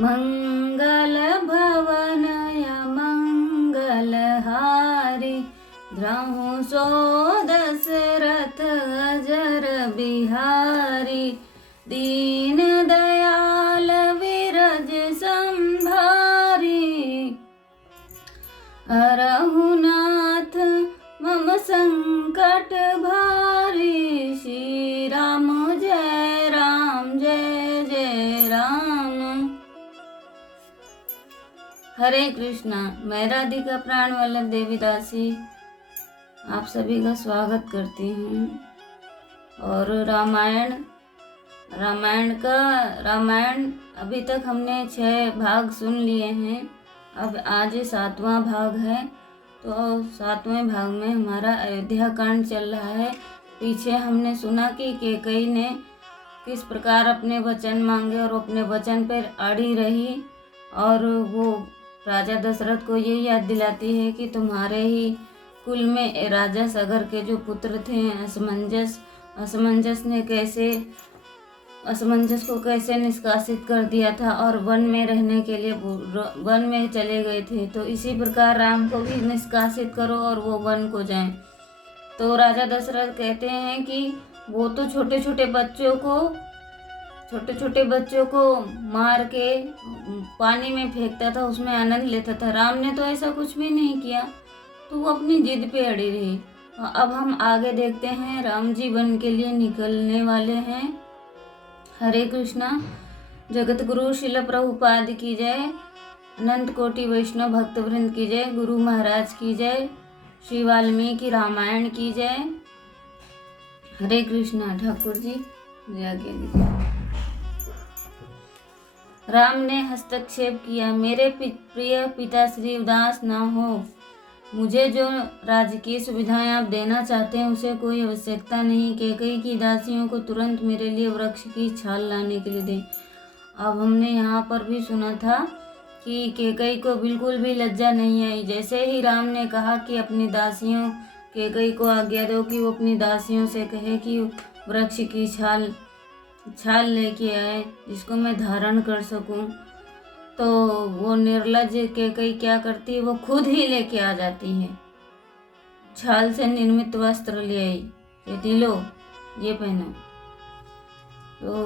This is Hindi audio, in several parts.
मंगल भवनय मंगलहारी द्रहु सो दशरथ अजर बिहारी दीन दयाल विरज संभारी अरहुनाथ मम संकट भारी श्री राम जय राम जय जय राम। हरे कृष्णा। मैं राधिका प्राण वल्लभ देवीदासी आप सभी का स्वागत करती हूँ। और रामायण अभी तक हमने 6 भाग सुन लिए हैं। अब आज 7वां भाग है। तो 7वें भाग में हमारा अयोध्या कांड चल रहा है। पीछे हमने सुना कि कैकेयी ने किस प्रकार अपने वचन मांगे और अपने वचन पर अड़ी रही, और वो राजा दशरथ को ये याद दिलाती है कि तुम्हारे ही कुल में राजा सगर के जो पुत्र थे असमंजस को कैसे निष्कासित कर दिया था और वन में रहने के लिए वन में चले गए थे। तो इसी प्रकार राम को भी निष्कासित करो और वो वन को जाएं। तो राजा दशरथ कहते हैं कि वो तो छोटे छोटे बच्चों को मार के पानी में फेंकता था, उसमें आनंद लेता था। राम ने तो ऐसा कुछ भी नहीं किया, तो वो अपनी जिद पे अड़ी रही। अब हम आगे देखते हैं। राम जी वन के लिए निकलने वाले हैं। हरे कृष्णा। जगत गुरु शिल प्रभुपाद की जय। अनंत कोटि वैष्णव भक्त वृंद की जय। गुरु महाराज की जय। श्री वाल्मीकि रामायण की जय। हरे कृष्णा। ठाकुर जी आगे दीजिए। राम ने हस्तक्षेप किया। मेरे प्रिय पिताश्री उदास न हो। मुझे जो राजकीय सुविधाएं आप देना चाहते हैं उसे कोई आवश्यकता नहीं। कैकेयी की दासियों को तुरंत मेरे लिए वृक्ष की छाल लाने के लिए दें। अब हमने यहाँ पर भी सुना था कि कैकेयी को बिल्कुल भी लज्जा नहीं आई। जैसे ही राम ने कहा कि अपनी दासियों कैकेयी को आज्ञा दो कि वो अपनी दासियों से कहे कि वृक्ष की छाल लेके आए जिसको मैं धारण कर सकूं, तो वो निर्लज कैकेयी क्या करती है, वो खुद ही लेके आ जाती है। छाल से निर्मित वस्त्र ले आई, कहती लो ये पहनो। तो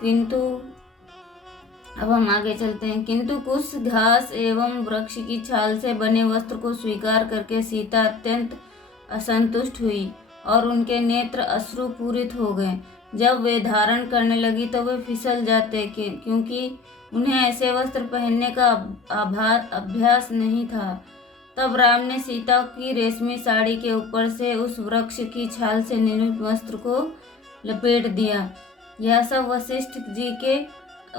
किंतु अब हम आगे चलते हैं। किंतु कुछ घास एवं वृक्ष की छाल से बने वस्त्र को स्वीकार करके सीता अत्यंत असंतुष्ट हुई और उनके नेत्र अश्रुपूरित हो गए। जब वे धारण करने लगी तो वे फिसल जाते क्योंकि उन्हें ऐसे वस्त्र पहनने का अभ्यास नहीं था। तब राम ने सीता की रेशमी साड़ी के ऊपर से उस वृक्ष की छाल से निर्मित वस्त्र को लपेट दिया। यह सब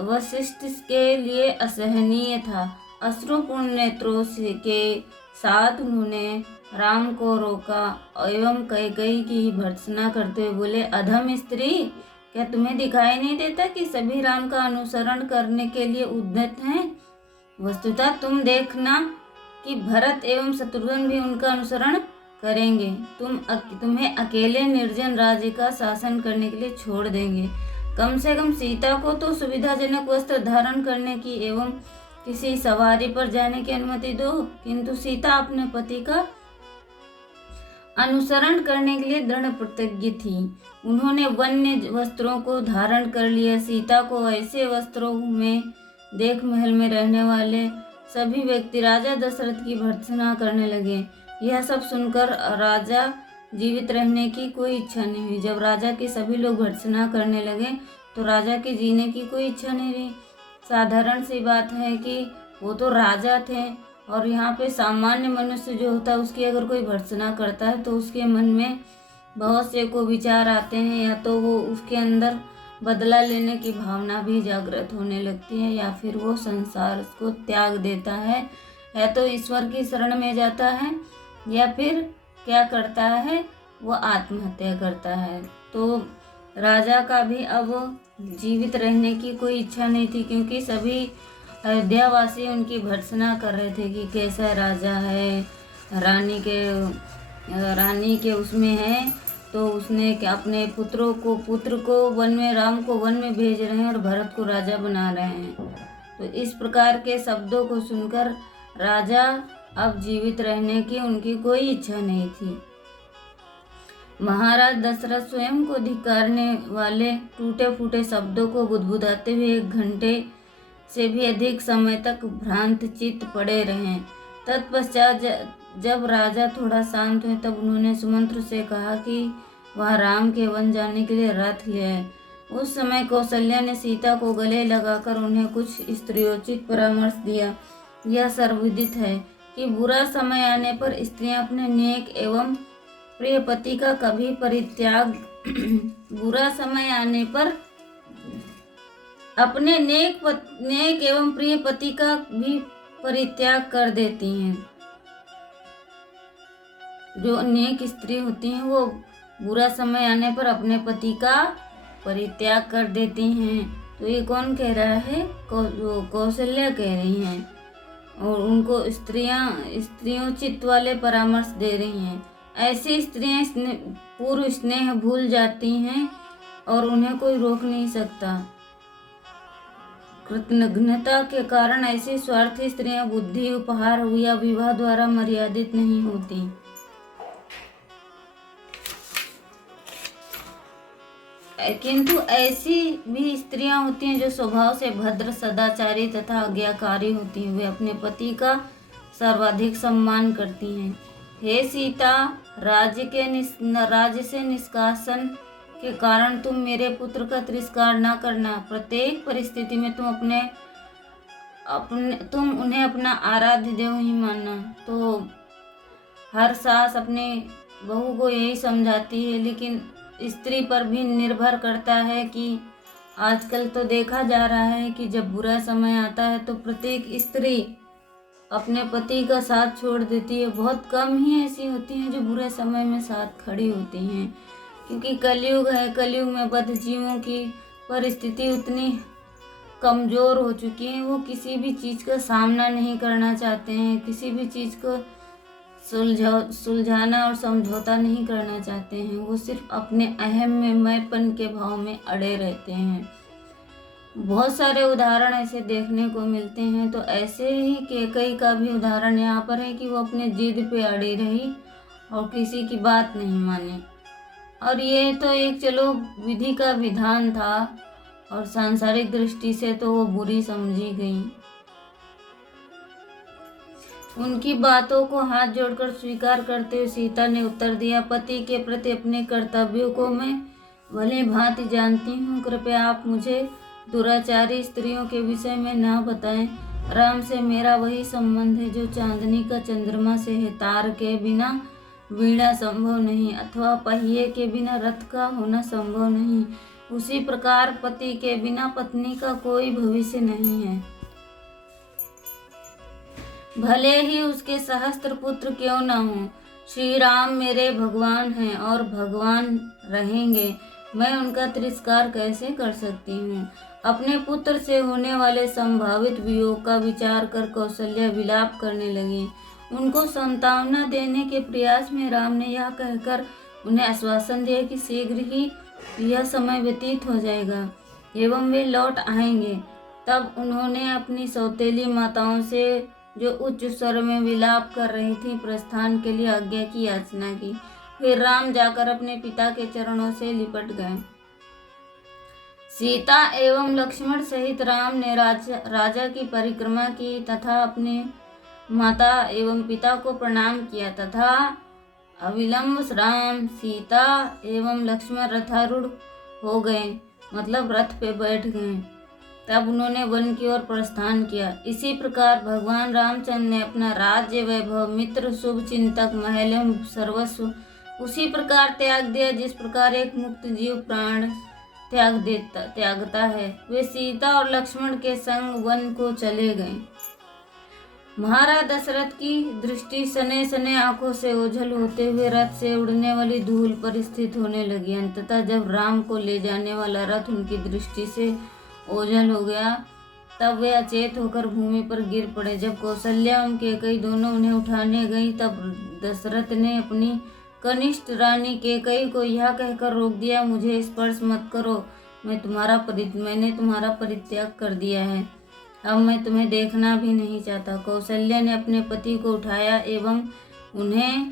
वशिष्ठ के लिए असहनीय था। अश्रुपूर्ण नेत्रों के साथ उन्होंने राम को रोका एवं कैकेयी की भर्त्सना करते हुए बोले, अधम स्त्री, क्या तुम्हें दिखाई नहीं देता कि सभी राम का अनुसरण करने के लिए उद्यत हैं? वस्तुतः तुम देखना कि भरत एवं शत्रुघ्न भी उनका अनुसरण करेंगे। तुम्हें अकेले निर्जन राज्य का शासन करने के लिए छोड़ देंगे। कम से कम सीता को तो सुविधाजनक वस्त्र धारण करने की एवं किसी सवारी पर जाने की अनुमति दो। किंतु सीता अपने पति का अनुसरण करने के लिए दृढ़ प्रतिज्ञ थी। उन्होंने वन्य वस्त्रों को धारण कर लिया। सीता को ऐसे वस्त्रों में देख महल में रहने वाले सभी व्यक्ति राजा दशरथ की भर्त्सना करने लगे। यह सब सुनकर राजा जीवित रहने की कोई इच्छा नहीं हुई। जब राजा के सभी लोग भर्त्सना करने लगे तो राजा के जीने की कोई इच्छा नहीं रही। साधारण सी बात है कि वो तो राजा थे, और यहाँ पे सामान्य मनुष्य जो होता है उसकी अगर कोई भर्त्सना करता है तो उसके मन में बहुत से को विचार आते हैं। या तो वो उसके अंदर बदला लेने की भावना भी जागृत होने लगती है, या फिर वो संसार को त्याग देता है, या तो ईश्वर की शरण में जाता है, या फिर क्या करता है, वो आत्महत्या करता है। तो राजा का भी अब जीवित रहने की कोई इच्छा नहीं थी, क्योंकि सभी अयोध्यावासी उनकी भर्त्सना कर रहे थे कि कैसा राजा है, रानी के उसमें है, तो उसने क्या अपने पुत्र को वन में, राम को वन में भेज रहे हैं और भरत को राजा बना रहे हैं। तो इस प्रकार के शब्दों को सुनकर राजा अब जीवित रहने की उनकी कोई इच्छा नहीं थी। महाराज दशरथ स्वयं को धिक्कारने वाले टूटे फूटे शब्दों को बुदबुदाते हुए 1 घंटे से भी अधिक समय तक भ्रांत चित्त पड़े रहे। तत्पश्चात जब राजा थोड़ा शांत हुए तब उन्होंने सुमंत्र से कहा कि वह राम के वन जाने के लिए रथ ले आए। उस समय कौशल्या ने सीता को गले लगाकर उन्हें कुछ स्त्रियोचित परामर्श दिया। यह सर्वविदित है कि बुरा समय आने पर स्त्रियां अपने नेक एवं प्रिय पति का कभी परित्याग बुरा समय आने पर अपने नेक एवं प्रिय पति का भी परित्याग कर देती हैं। जो नेक स्त्री होती हैं वो बुरा समय आने पर अपने पति का परित्याग कर देती हैं। तो ये कौन कह रहा है? कौशल्या कह रही हैं और उनको स्त्रियोचित वाले परामर्श दे रही हैं। ऐसी स्त्रियां पूर्व स्नेह भूल जाती हैं और उन्हें कोई रोक नहीं सकता। कृतघ्नता के कारण ऐसी स्वार्थी स्त्रियां बुद्धि, उपहार या विवाह द्वारा मर्यादित नहीं होती। किंतु ऐसी भी स्त्रियां होती हैं जो स्वभाव से भद्र, सदाचारी तथा आज्ञाकारी होती हैं। वे अपने पति का सर्वाधिक सम्मान करती हैं। हे सीता, राज्य से निष्कासन के कारण तुम मेरे पुत्र का तिरस्कार न करना। प्रत्येक परिस्थिति में तुम उन्हें अपना आराध्य देव ही मानना। तो हर सास अपनी बहू को यही समझाती है, लेकिन स्त्री पर भी निर्भर करता है कि आजकल तो देखा जा रहा है कि जब बुरा समय आता है तो प्रत्येक स्त्री अपने पति का साथ छोड़ देती है। बहुत कम ही ऐसी होती हैं जो बुरे समय में साथ खड़ी होती हैं, क्योंकि कलयुग है। कलयुग में बद्ध जीवों की परिस्थिति उतनी कमज़ोर हो चुकी है, वो किसी भी चीज़ का सामना नहीं करना चाहते हैं, किसी भी चीज़ को सुलझाना और समझौता नहीं करना चाहते हैं। वो सिर्फ अपने अहम में, मैंपन के भाव में अड़े रहते हैं। बहुत सारे उदाहरण ऐसे देखने को मिलते हैं। तो ऐसे ही कैकेयी का भी उदाहरण यहाँ पर है कि वो अपने जिद पे अड़ी रही और किसी की बात नहीं मानी। और ये तो एक चलो विधि का विधान था और सांसारिक दृष्टि से तो वो बुरी समझी गई। उनकी बातों को हाथ जोड़कर स्वीकार करते हुए सीता ने उत्तर दिया, पति के प्रति अपने कर्तव्यों को मैं भली भांति जानती हूँ। कृपया आप मुझे दुराचारी स्त्रियों के विषय में न बताएं। राम से मेरा वही संबंध है जो चांदनी का चंद्रमा से है। तार के बिना वीणा संभव नहीं, अथवा पहिए के बिना रथ का होना संभव नहीं। उसी प्रकार पति के बिना पत्नी का कोई भविष्य नहीं है। भले ही उसके सहस्त्र पुत्र क्यों न हो, श्री राम मेरे भगवान हैं और भगवान रहेंगे। मैं उनका तिरस्कार कैसे कर सकती हूँ? अपने पुत्र से होने वाले संभावित वियोग का विचार कर कौशल्या विलाप करने लगी। उनको सांत्वना देने के प्रयास में राम ने यह कहकर उन्हें आश्वासन दिया कि शीघ्र ही यह समय व्यतीत हो जाएगा एवं वे लौट आएंगे। तब उन्होंने अपनी सौतेली माताओं से, जो उच्च स्वर में विलाप कर रही थी, प्रस्थान के लिए आज्ञा की याचना की। फिर राम जाकर अपने पिता के चरणों से लिपट गए। सीता एवं लक्ष्मण सहित राम ने राजा की परिक्रमा की तथा अपने माता एवं पिता को प्रणाम किया तथा अविलंब राम, सीता एवं लक्ष्मण रथारूढ़ हो गए, मतलब रथ पे बैठ गए। तब उन्होंने वन की ओर प्रस्थान किया। इसी प्रकार भगवान रामचंद्र ने अपना राज्य, वैभव, मित्र, शुभ चिंतक, महल एवं सर्वस्व उसी प्रकार त्याग दिया जिस प्रकार एक मुक्त जीव प्राण त्यागता है। वे सीता और लक्ष्मण के संग वन को चले गए। महाराज दशरथ की दृष्टि सने सने आंखों से ओझल होते हुए रथ से उड़ने वाली धूल पर स्थित होने लगी। अंततः जब राम को ले जाने वाला रथ उनकी दृष्टि से ओझल हो गया, तब वे अचेत होकर भूमि पर गिर पड़े। जब कौशल्या एवं कैकेयी दोनों उन्हें उठाने गई, तब दशरथ ने अपनी कनिष्ठ रानी कैकेयी को यह कहकर रोक दिया, मुझे स्पर्श मत करो, मैंने तुम्हारा परित्याग कर दिया है। अब मैं तुम्हें देखना भी नहीं चाहता। कौशल्या ने अपने पति को उठाया एवं उन्हें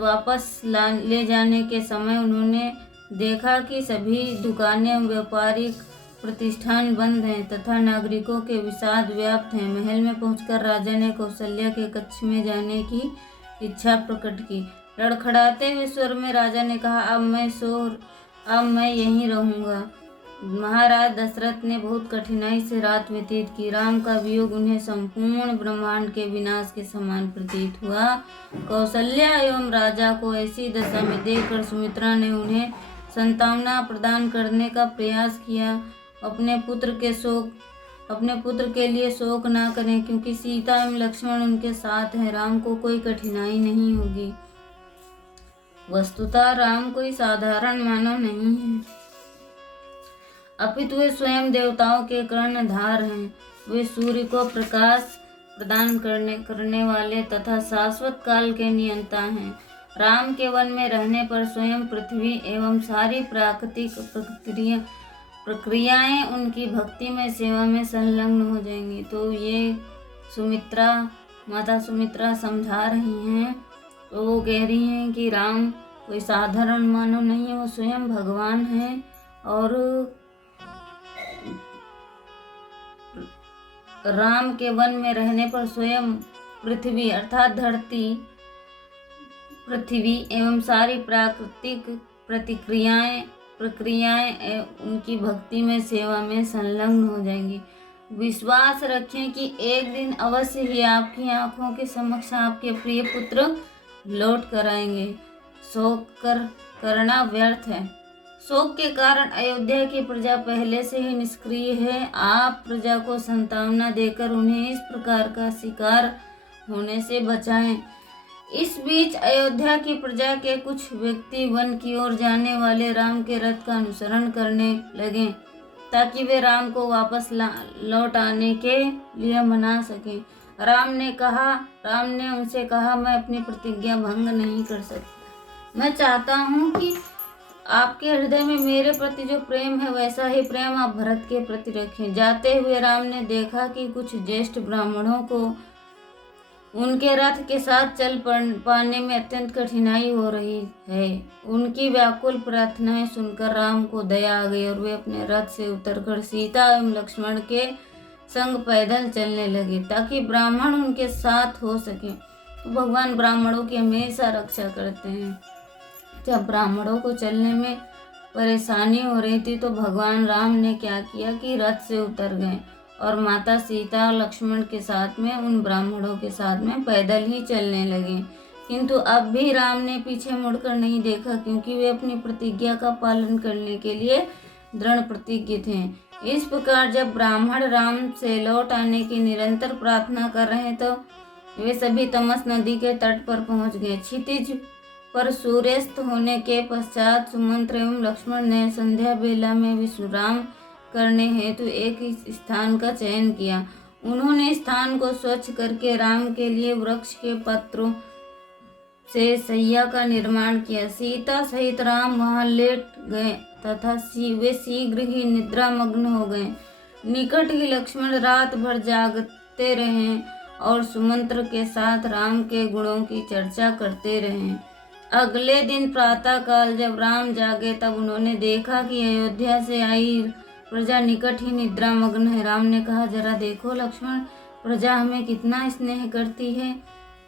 वापस ले जाने के समय उन्होंने देखा कि सभी दुकानें व्यापारिक प्रतिष्ठान बंद हैं तथा नागरिकों के विषाद व्याप्त हैं। महल में पहुंचकर राजा ने कौशल्या के कक्ष में जाने की इच्छा प्रकट की। लड़खड़ाते हुए स्वर में राजा ने कहा, अब मैं यहीं रहूंगा। महाराज दशरथ ने बहुत कठिनाई से रात व्यतीत की। राम का वियोग उन्हें संपूर्ण ब्रह्मांड के विनाश के समान प्रतीत हुआ। कौशल्या एवं राजा को ऐसी दशा में देखकर सुमित्रा ने उन्हें सांत्वना प्रदान करने का प्रयास किया। अपने पुत्र के लिए शोक न करें, क्योंकि सीता एवं लक्ष्मण उनके साथ हैं। राम को कोई कठिनाई नहीं होगी। वस्तुतः राम कोई साधारण मानव नहीं है, अपितु वे स्वयं देवताओं के कर्णधार हैं। वे सूर्य को प्रकाश प्रदान करने वाले तथा शाश्वत काल के नियंता हैं। राम के वन में रहने पर स्वयं पृथ्वी एवं सारी प्राकृतिक प्रक्रियाएं उनकी भक्ति में सेवा में संलग्न हो जाएंगी। तो ये माता सुमित्रा समझा रही हैं। तो वो कह रही हैं कि राम कोई साधारण मानव नहीं है, वो स्वयं भगवान है। और राम के वन में रहने पर स्वयं पृथ्वी अर्थात पृथ्वी एवं सारी प्राकृतिक प्रक्रियाएं उनकी भक्ति में सेवा में संलग्न हो जाएंगी। विश्वास रखें कि एक दिन अवश्य ही आपकी आंखों के समक्ष आपके प्रिय पुत्र लौट कर आएंगे। शोक करना व्यर्थ है। शोक के कारण अयोध्या की प्रजा पहले से ही निष्क्रिय है। आप प्रजा को सांत्वना देकर उन्हें इस प्रकार का शिकार होने से बचाएं। इस बीच अयोध्या की प्रजा के कुछ व्यक्ति वन की ओर जाने वाले राम के रथ का अनुसरण करने लगे, ताकि वे राम को वापस लौट आने के लिए मना सकें। राम ने उनसे कहा, मैं अपनी प्रतिज्ञा भंग नहीं कर सकता। मैं चाहता हूँ कि आपके हृदय में मेरे प्रति जो प्रेम है वैसा ही प्रेम आप भरत के प्रति रखें। जाते हुए राम ने देखा कि कुछ ज्येष्ठ ब्राह्मणों को उनके रथ के साथ चल पाने में अत्यंत कठिनाई हो रही है। उनकी व्याकुल प्रार्थनाएं सुनकर राम को दया आ गई और वे अपने रथ से उतरकर सीता एवं लक्ष्मण के संग पैदल चलने लगे, ताकि ब्राह्मण उनके साथ हो सके। तो भगवान ब्राह्मणों की हमेशा रक्षा करते हैं। जब ब्राह्मणों को चलने में परेशानी हो रही थी तो भगवान राम ने क्या किया कि रथ से उतर गए और माता सीता और लक्ष्मण के साथ में उन ब्राह्मणों के साथ में पैदल ही चलने लगे। किंतु अब भी राम ने पीछे मुड़कर नहीं देखा, क्योंकि वे अपनी प्रतिज्ञा का पालन करने के लिए दृढ़ प्रतिज्ञ थे। इस प्रकार जब ब्राह्मण राम से लौट आने की निरंतर प्रार्थना कर रहे तो वे सभी तमस नदी के तट पर पहुंच गए। क्षितिज पर सूर्यास्त होने के पश्चात सुमंत्र एवं लक्ष्मण ने संध्या बेला में विश्राम करने हेतु एक स्थान का चयन किया। उन्होंने स्थान को स्वच्छ करके राम के लिए वृक्ष के पत्रों से शैया का निर्माण किया। सीता सहित राम वहां लेट गए तथा वे शीघ्र ही निद्रामग्न हो गए। निकट ही लक्ष्मण रात भर जागते रहे और सुमंत्र के साथ राम के गुणों की चर्चा करते रहे। अगले दिन प्रातः काल जब राम जागे तब उन्होंने देखा कि अयोध्या से आई प्रजा निकट ही निद्रा मग्न है। राम ने कहा, जरा देखो लक्ष्मण, प्रजा हमें कितना स्नेह करती है।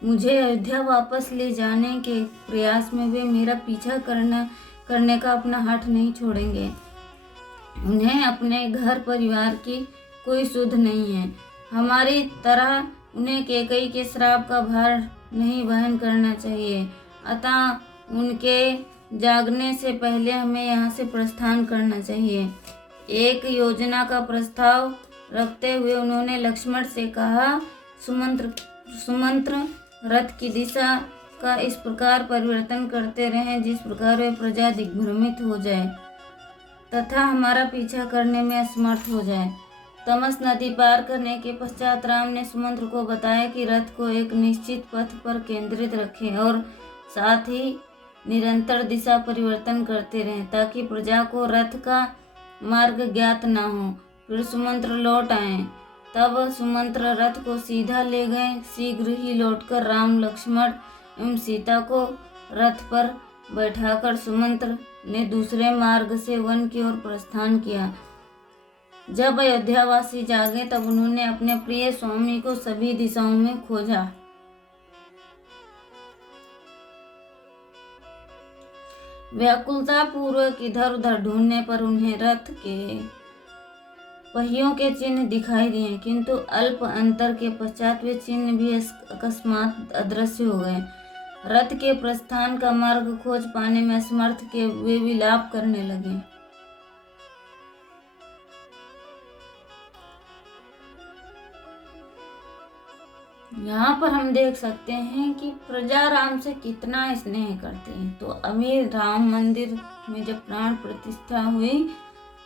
मुझे अयोध्या वापस ले जाने के प्रयास में वे मेरा पीछा करने का अपना हठ नहीं छोड़ेंगे। उन्हें अपने घर परिवार की कोई सुध नहीं है। हमारी तरह उन्हें कैकेयी के श्राप का भार नहीं वहन करना चाहिए। अतः उनके जागने से पहले हमें यहाँ से प्रस्थान करना चाहिए। एक योजना का प्रस्ताव रखते हुए उन्होंने लक्ष्मण से कहा, सुमंत्र रथ की दिशा का इस प्रकार परिवर्तन करते रहें जिस प्रकार वे प्रजा दिग्भ्रमित हो जाए तथा हमारा पीछा करने में असमर्थ हो जाए। तमस नदी पार करने के पश्चात राम ने सुमंत्र को बताया कि रथ को एक निश्चित पथ पर केंद्रित रखें और साथ ही निरंतर दिशा परिवर्तन करते रहें, ताकि प्रजा को रथ का मार्ग ज्ञात न हो। फिर सुमंत्र लौट आए। तब सुमंत्र रथ को सीधा ले गए। शीघ्र ही लौटकर राम, लक्ष्मण एवं सीता को रथ पर बैठाकर सुमंत्र ने दूसरे मार्ग से वन की ओर प्रस्थान किया। जब अयोध्यावासी जागे तब उन्होंने अपने प्रिय स्वामी को सभी दिशाओं में खोजा। व्याकुलता पूर्वक इधर उधर ढूंढने पर उन्हें रथ के पहियों के चिन्ह दिखाई दिए, किंतु अल्प अंतर के पश्चात वे चिन्ह भी अकस्मात अदृश्य हो गए। रथ के प्रस्थान का मार्ग खोज पाने में असमर्थ के वे विलाप करने लगे। यहाँ पर हम देख सकते हैं कि प्रजा राम से कितना स्नेह करते हैं। तो अभी राम मंदिर में जब प्राण प्रतिष्ठा हुई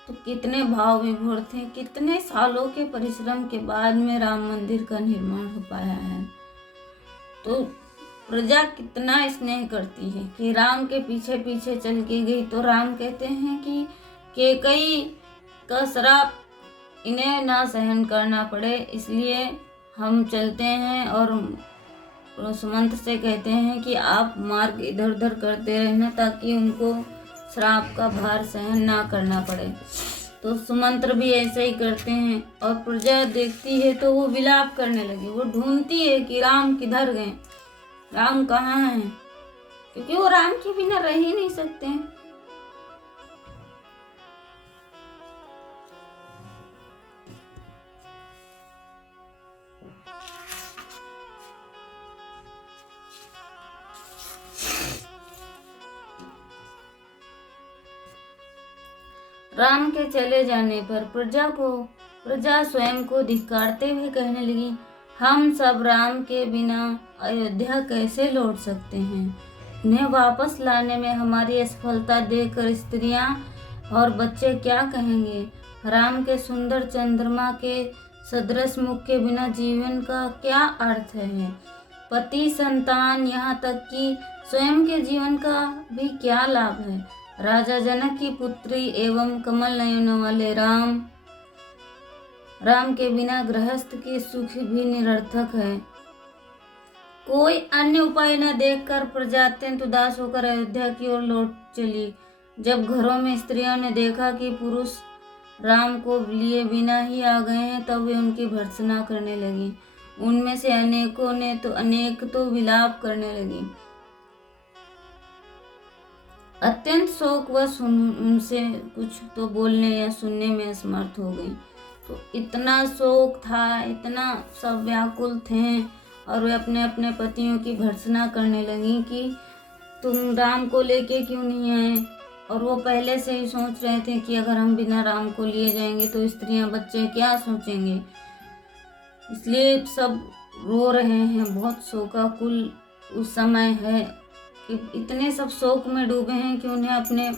तो कितने भाव विभोर थे, कितने सालों के परिश्रम के बाद में राम मंदिर का निर्माण हो पाया है। तो प्रजा कितना स्नेह करती है कि राम के पीछे पीछे चल के गई। तो राम कहते हैं कि कैकई का श्राप इन्हें ना सहन करना पड़े, इसलिए हम चलते हैं। और सुमंत से कहते हैं कि आप मार्ग इधर उधर करते रहना ताकि उनको श्राप का भार सहन ना करना पड़े। तो सुमंत्र भी ऐसे ही करते हैं और प्रजा देखती है तो वो विलाप करने लगी। वो ढूंढती है कि राम किधर गए, राम कहाँ हैं, क्योंकि वो राम के बिना रह ही नहीं सकते हैं। राम के चले जाने पर प्रजा स्वयं को धिक्कारते हुए कहने लगी, हम सब राम के बिना अयोध्या कैसे लौट सकते हैं। उन्हें वापस लाने में हमारी असफलता देखकर स्त्रियां और बच्चे क्या कहेंगे। राम के सुंदर चंद्रमा के सदृश मुख के बिना जीवन का क्या अर्थ है। पति, संतान, यहाँ तक कि स्वयं के जीवन का भी क्या लाभ है। राजा जनक की पुत्री एवं कमल नयन वाले राम के बिना गृहस्थ की सुख भी निरर्थक है। कोई अन्य उपाय न देखकर प्रजा अत्यंत उदास होकर अयोध्या की ओर लौट चली। जब घरों में स्त्रियों ने देखा कि पुरुष राम को लिए बिना ही आ गए हैं तब वे उनकी भर्त्सना करने लगी। उनमें से अनेक तो विलाप करने लगी। अत्यंत शोकवश उनसे कुछ तो बोलने या सुनने में असमर्थ हो गई। तो इतना शोक था, इतना सब व्याकुल थे और वे अपने अपने पतियों की भर्त्सना करने लगी कि तुम राम को लेके क्यों नहीं आए। और वो पहले से ही सोच रहे थे कि अगर हम बिना राम को लिए जाएंगे तो स्त्रियां बच्चे क्या सोचेंगे, इसलिए सब रो रहे हैं। बहुत शोकाकुल उस समय है कि इतने सब शोक में डूबे हैं कि उन्हें अपने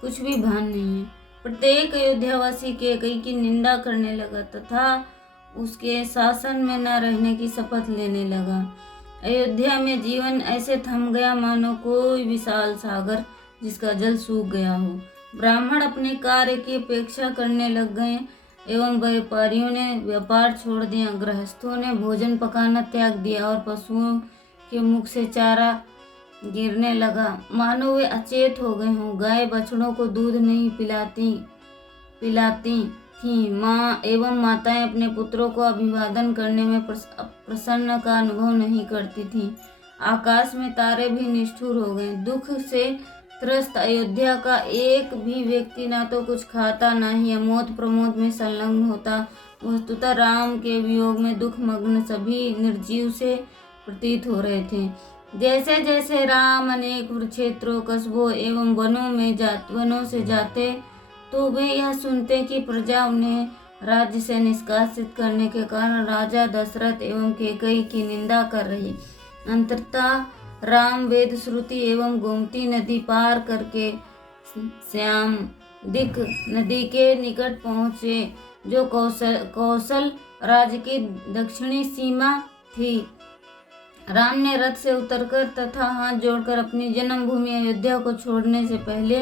कुछ भी भान नहीं है। प्रत्येक अयोध्यावासी कैकई की निंदा करने लगा तथा उसके शासन में न रहने की शपथ लेने लगा। अयोध्या में जीवन ऐसे थम गया मानो कोई विशाल सागर जिसका जल सूख गया हो। ब्राह्मण अपने कार्य की अपेक्षा करने लग गए एवं व्यापारियों ने व्यापार छोड़ दिया। गृहस्थों ने भोजन पकाना त्याग दिया और पशुओं के मुख से चारा गिरने लगा मानो वे अचेत हो गए हों। गाय बछड़ों को दूध नहीं पिलाती थीं। माँ एवं माताएं अपने पुत्रों को अभिवादन करने में प्रसन्न का अनुभव नहीं करती थीं। आकाश में तारे भी निष्ठुर हो गए। दुख से त्रस्त अयोध्या का एक भी व्यक्ति ना तो कुछ खाता ना ही अमोद प्रमोद में संलग्न होता। वस्तुतः राम के वियोग में दुख मग्न सभी निर्जीव से प्रतीत हो रहे थे। जैसे जैसे राम अनेक क्षेत्रों, कस्बों एवं वनों से जाते तो वे यह सुनते कि प्रजा उन्हें राज्य से निष्कासित करने के कारण राजा दशरथ एवं कैकई की निंदा कर रही। अंततः राम वेद श्रुति एवं गोमती नदी पार करके श्याम दिक नदी के निकट पहुँचे जो कौशल राज्य की दक्षिणी सीमा थी। राम ने रथ से उतरकर तथा हाथ जोड़कर अपनी जन्मभूमि अयोध्या को छोड़ने से पहले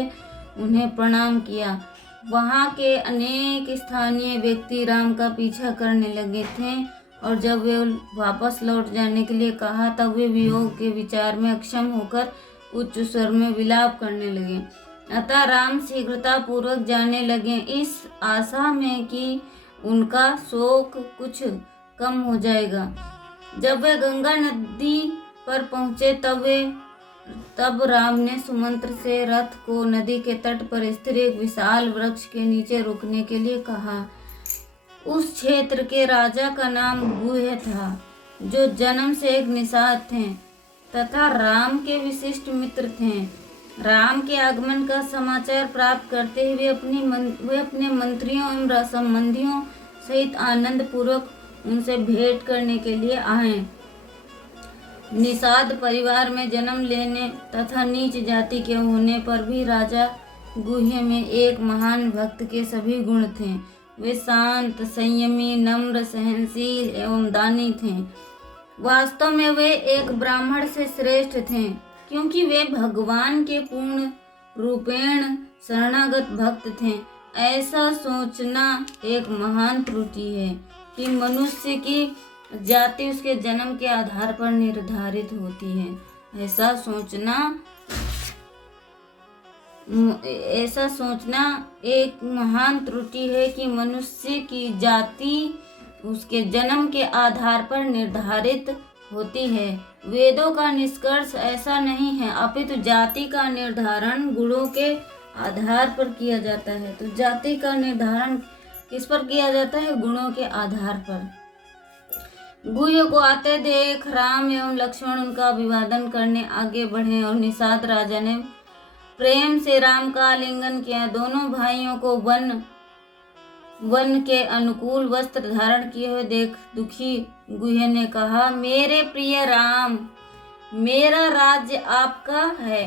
उन्हें प्रणाम किया। वहाँ के अनेक स्थानीय व्यक्ति राम का पीछा करने लगे थे और जब वे वापस लौट जाने के लिए कहा तब वे वियोग के विचार में अक्षम होकर उच्च स्वर में विलाप करने लगे। अतः राम शीघ्रता पूर्वक जाने लगे, इस आशा में कि उनका शोक कुछ कम हो जाएगा। जब वे गंगा नदी पर पहुंचे तब राम ने सुमंत्र से रथ को नदी के तट पर स्थिर एक विशाल वृक्ष के नीचे रुकने के लिए कहा। उस क्षेत्र के राजा का नाम गुह्य था, जो जन्म से एक निषाद थे तथा राम के विशिष्ट मित्र थे। राम के आगमन का समाचार प्राप्त करते ही वे अपने मंत्रियों एवं संबंधियों सहित आनंद पूर्वक उनसे भेंट करने के लिए आए। निषाद परिवार में जन्म लेने तथा नीच जाति के होने पर भी राजा गुह्य में एक महान भक्त के सभी गुण थे। वे शांत, संयमी, नम्र, सहनशील एवं दानी थे। वास्तव में वे एक ब्राह्मण से श्रेष्ठ थे, क्योंकि वे भगवान के पूर्ण रूपेण शरणागत भक्त थे। ऐसा सोचना एक महान त्रुटि है कि मनुष्य की जाति उसके जन्म के आधार पर निर्धारित होती है। ऐसा सोचना एक महान त्रुटि है कि मनुष्य की जाति उसके जन्म के आधार पर निर्धारित होती है। वेदों का निष्कर्ष ऐसा नहीं है, अपितु जाति का निर्धारण गुणों के आधार पर किया जाता है। तो जाति का निर्धारण किस पर किया जाता है? गुणों के आधार पर। गुह्य को आते देख राम एवं लक्ष्मण उनका अभिवादन करने आगे बढ़े और निषाद राजा ने प्रेम से राम का आलिंगन किया। दोनों भाइयों को वन के अनुकूल वस्त्र धारण किए हुए देख दुखी गुह्य ने कहा, मेरे प्रिय राम, मेरा राज्य आपका है,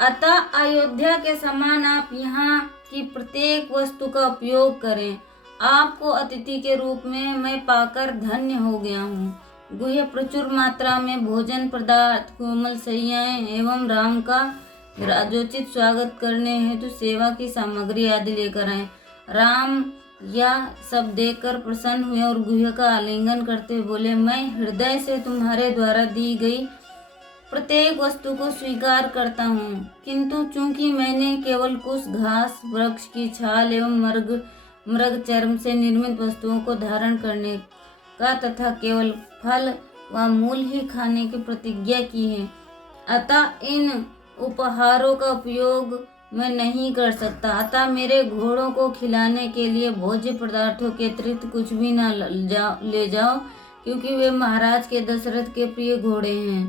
अतः अयोध्या के समान आप यहाँ की प्रत्येक वस्तु का उपयोग करें। आपको अतिथि के रूप में मैं पाकर धन्य हो गया हूँ। गुह्य प्रचुर मात्रा में भोजन पदार्थ, कोमल शैयाएं एवं राम का राजोचित स्वागत करने हेतु सेवा की सामग्री आदि लेकर आए। राम यह सब देखकर प्रसन्न हुए और गुह्य का आलिंगन करते बोले, मैं हृदय से तुम्हारे द्वारा दी गई प्रत्येक वस्तु को स्वीकार करता हूँ, किंतु चूंकि मैंने केवल कुछ घास, वृक्ष की छाल एवं मृग चर्म से निर्मित वस्तुओं को धारण करने का तथा केवल फल व मूल ही खाने की प्रतिज्ञा की है, अतः इन उपहारों का उपयोग मैं नहीं कर सकता। अतः मेरे घोड़ों को खिलाने के लिए भोज्य पदार्थों के अतिरिक्त कुछ भी न ले जाओ, क्योंकि वे महाराज के दशरथ के प्रिय घोड़े हैं।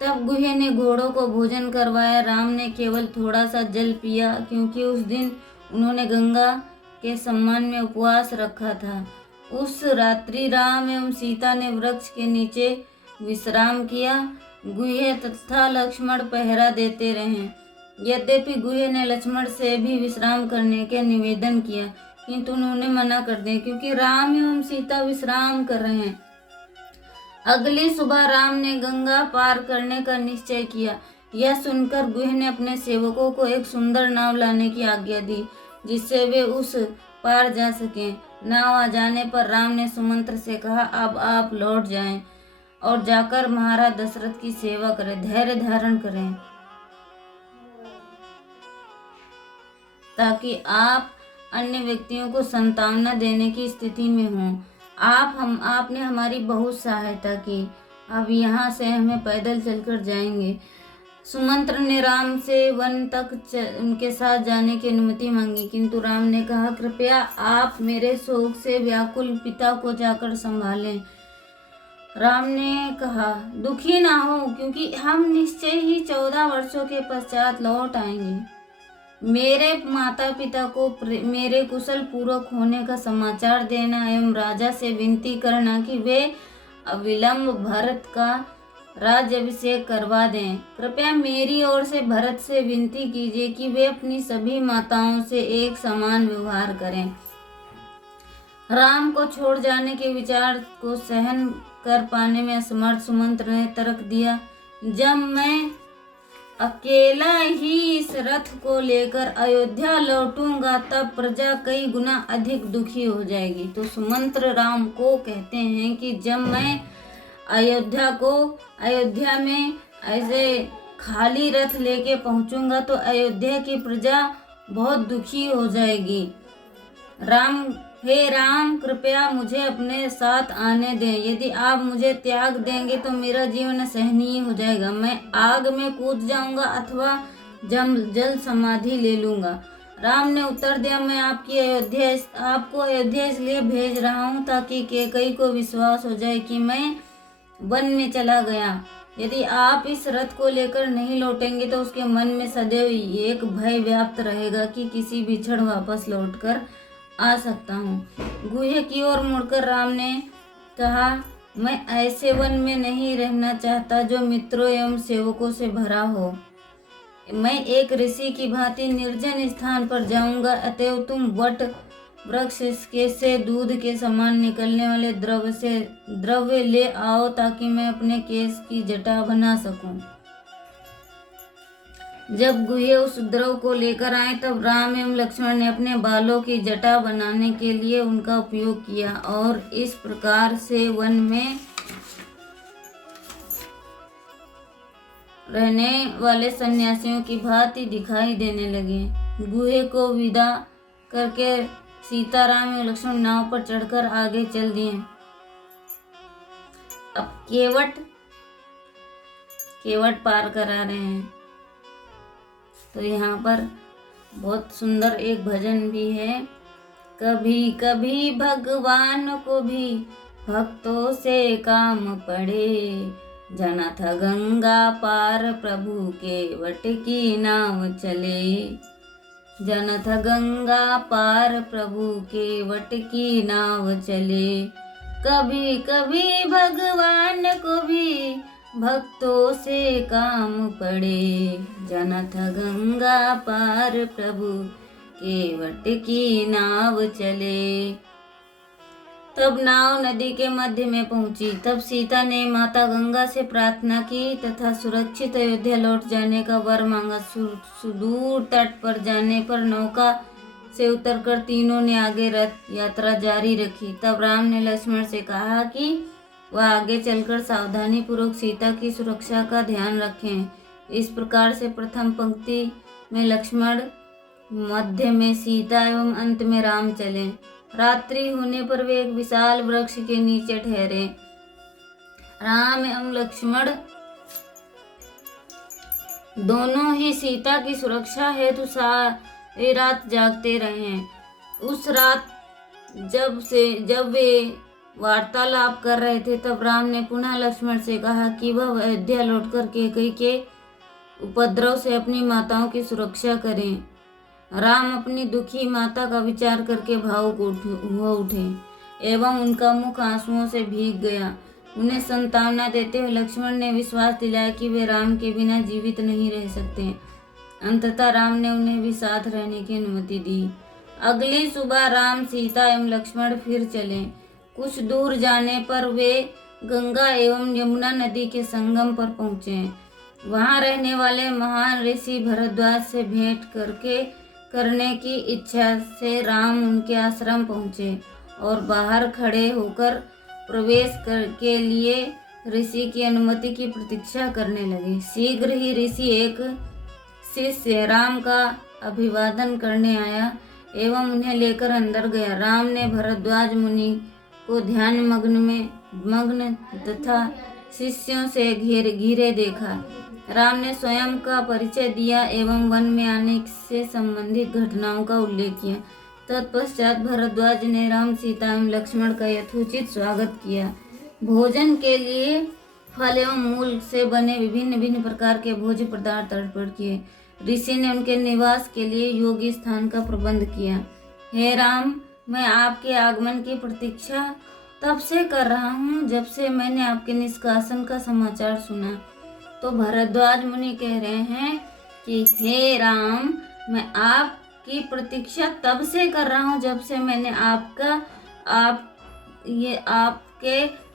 तब गुह्य ने घोड़ों को भोजन करवाया। राम ने केवल थोड़ा सा जल पिया, क्योंकि उस दिन उन्होंने गंगा के सम्मान में उपवास रखा था। उस रात्रि राम एवं सीता ने वृक्ष के नीचे विश्राम किया। गुह्य तथा लक्ष्मण पहरा देते रहे। यद्यपि गुह्य ने लक्ष्मण से भी विश्राम करने के निवेदन किया, किंतु उन्होंने मना कर दिया, क्योंकि राम एवं सीता विश्राम कर रहे हैं। अगली सुबह राम ने गंगा पार करने का निश्चय किया। यह सुनकर गुह्य ने अपने सेवकों को एक सुंदर नाव लाने की आज्ञा दी, जिससे वे उस पार जा सकें। नाव आ जाने पर राम ने सुमंत्र से कहा, अब आप लौट जाएं और जाकर महाराज दशरथ की सेवा करें, धैर्य धारण करें, ताकि आप अन्य व्यक्तियों को सांत्वना देने की स्थिति में हों। आपने हमारी बहुत सहायता की, अब यहाँ से हमें पैदल चलकर जाएंगे। सुमंत्र ने राम से वन तक उनके साथ जाने की अनुमति मांगी, किंतु राम ने कहा, कृपया आप मेरे शोक से व्याकुल पिता को जाकर संभालें। राम ने कहा, दुखी ना हो, क्योंकि हम निश्चय ही 14 वर्षों के पश्चात लौट आएंगे। मेरे माता पिता को मेरे कुशल पूर्वक होने का समाचार देना एवं राजा से विनती करना कि वे अविलंब भरत का राज्याभिषेक करवा दें। कृपया मेरी ओर से भरत से विनती कीजिए कि वे अपनी सभी माताओं से एक समान व्यवहार करें। राम को छोड़ जाने के विचार को सहन कर पाने में असमर्थ सुमंत्र ने तर्क दिया, जब मैं अकेला ही इस रथ को लेकर अयोध्या लौटूंगा, तब प्रजा कई गुना अधिक दुखी हो जाएगी। तो सुमंत्र राम को कहते हैं कि जब मैं अयोध्या में ऐसे खाली रथ लेके पहुंचूंगा तो अयोध्या की प्रजा बहुत दुखी हो जाएगी। हे राम, कृपया मुझे अपने साथ आने दें। यदि आप मुझे त्याग देंगे तो मेरा जीवन असहनीय हो जाएगा। मैं आग में कूद जाऊंगा अथवा जल समाधि ले लूंगा। राम ने उत्तर दिया, मैं आपको अयोध्या इसलिए भेज रहा हूँ ताकि कैकेयी को विश्वास हो जाए कि मैं वन में चला गया। यदि आप इस रथ को लेकर नहीं लौटेंगे तो उसके मन में सदैव एक भय व्याप्त रहेगा कि किसी भी क्षण वापस लौटकर आ सकता हूँ। गुहे की ओर मुड़कर राम ने कहा, मैं ऐसे वन में नहीं रहना चाहता जो मित्रों एवं सेवकों से भरा हो। मैं एक ऋषि की भांति निर्जन स्थान पर जाऊंगा। अतएव तुम वट वृक्ष से दूध के समान निकलने वाले द्रव्य ले आओ ताकि मैं अपने केश की जटा बना सकूं। जब गुहे उस द्रव को लेकर आए तब राम एवं लक्ष्मण ने अपने बालों की जटा बनाने के लिए उनका उपयोग किया और इस प्रकार से वन में रहने वाले सन्यासियों की भांति दिखाई देने लगे। गुहे को विदा करके सीताराम एवं लक्ष्मण नाव पर चढ़कर आगे चल दिए। अब केवट पार करा रहे हैं। तो यहाँ पर बहुत सुंदर एक भजन भी है। कभी कभी भगवान को भी भक्तों से काम पड़े, जाना था गंगा पार प्रभु केवट की नाव चले। जाना था गंगा पार प्रभु केवट की नाव चले। कभी कभी भगवान को भी भक्तों से काम पड़े, जाना था गंगा पार प्रभु केवट की नाव चले। तब नाव नदी के मध्य में पहुंची। तब सीता ने माता गंगा से प्रार्थना की तथा सुरक्षित अयोध्या लौट जाने का वर मांगा। सुदूर तट पर जाने पर नौका से उतरकर तीनों ने आगे रथ यात्रा जारी रखी। तब राम ने लक्ष्मण से कहा कि वह आगे चलकर सावधानी पूर्वक सीता की सुरक्षा का ध्यान रखें। इस प्रकार से प्रथम पंक्ति में लक्ष्मण, मध्य में सीता एवं अंत में राम चले। रात्रि होने पर वे एक विशाल वृक्ष के नीचे ठहरे। राम एवं लक्ष्मण दोनों ही सीता की सुरक्षा हेतु सारी रात जागते रहे। उस रात जब वे वार्तालाप कर रहे थे तब राम ने पुनः लक्ष्मण से कहा कि वह अयोध्या लौटकर कैकेयी के उपद्रव से अपनी माताओं की सुरक्षा करें। राम अपनी दुखी माता का विचार करके भावुक हो उठे एवं उनका मुख आंसुओं से भीग गया। उन्हें सांत्वना देते हुए लक्ष्मण ने विश्वास दिलाया कि वे राम के बिना जीवित नहीं रह सकते। अंततः राम ने उन्हें भी साथ रहने की अनुमति दी। अगली सुबह राम, सीता एवं लक्ष्मण फिर चले। कुछ दूर जाने पर वे गंगा एवं यमुना नदी के संगम पर पहुँचे। वहाँ रहने वाले महान ऋषि भरद्वाज से भेंट करने की इच्छा से राम उनके आश्रम पहुँचे और बाहर खड़े होकर प्रवेश के लिए ऋषि की अनुमति की प्रतीक्षा करने लगे। शीघ्र ही ऋषि एक शिष्य राम का अभिवादन करने आया एवं उन्हें लेकर अंदर गया। राम ने भरद्वाज मुनि को ध्यान मग्न तथा शिष्यों से घिरे देखा। राम ने स्वयं का परिचय दिया एवं वन में आने से संबंधित घटनाओं का उल्लेख किया। तत्पश्चात भरद्वाज ने राम, सीता एवं लक्ष्मण का यथोचित स्वागत किया। भोजन के लिए फल एवं मूल से बने विभिन्न प्रकार के भोज्य पदार्थ अर्पण किए। ऋषि ने उनके निवास के लिए योग्य स्थान का प्रबंध किया। हे राम, मैं आपके आगमन की प्रतीक्षा तब से कर रहा हूँ जब से मैंने आपके निष्कासन का समाचार सुना। तो भरद्वाज मुनि कह रहे हैं कि हे राम, मैं आपकी प्रतीक्षा तब से कर रहा हूँ जब से मैंने आपके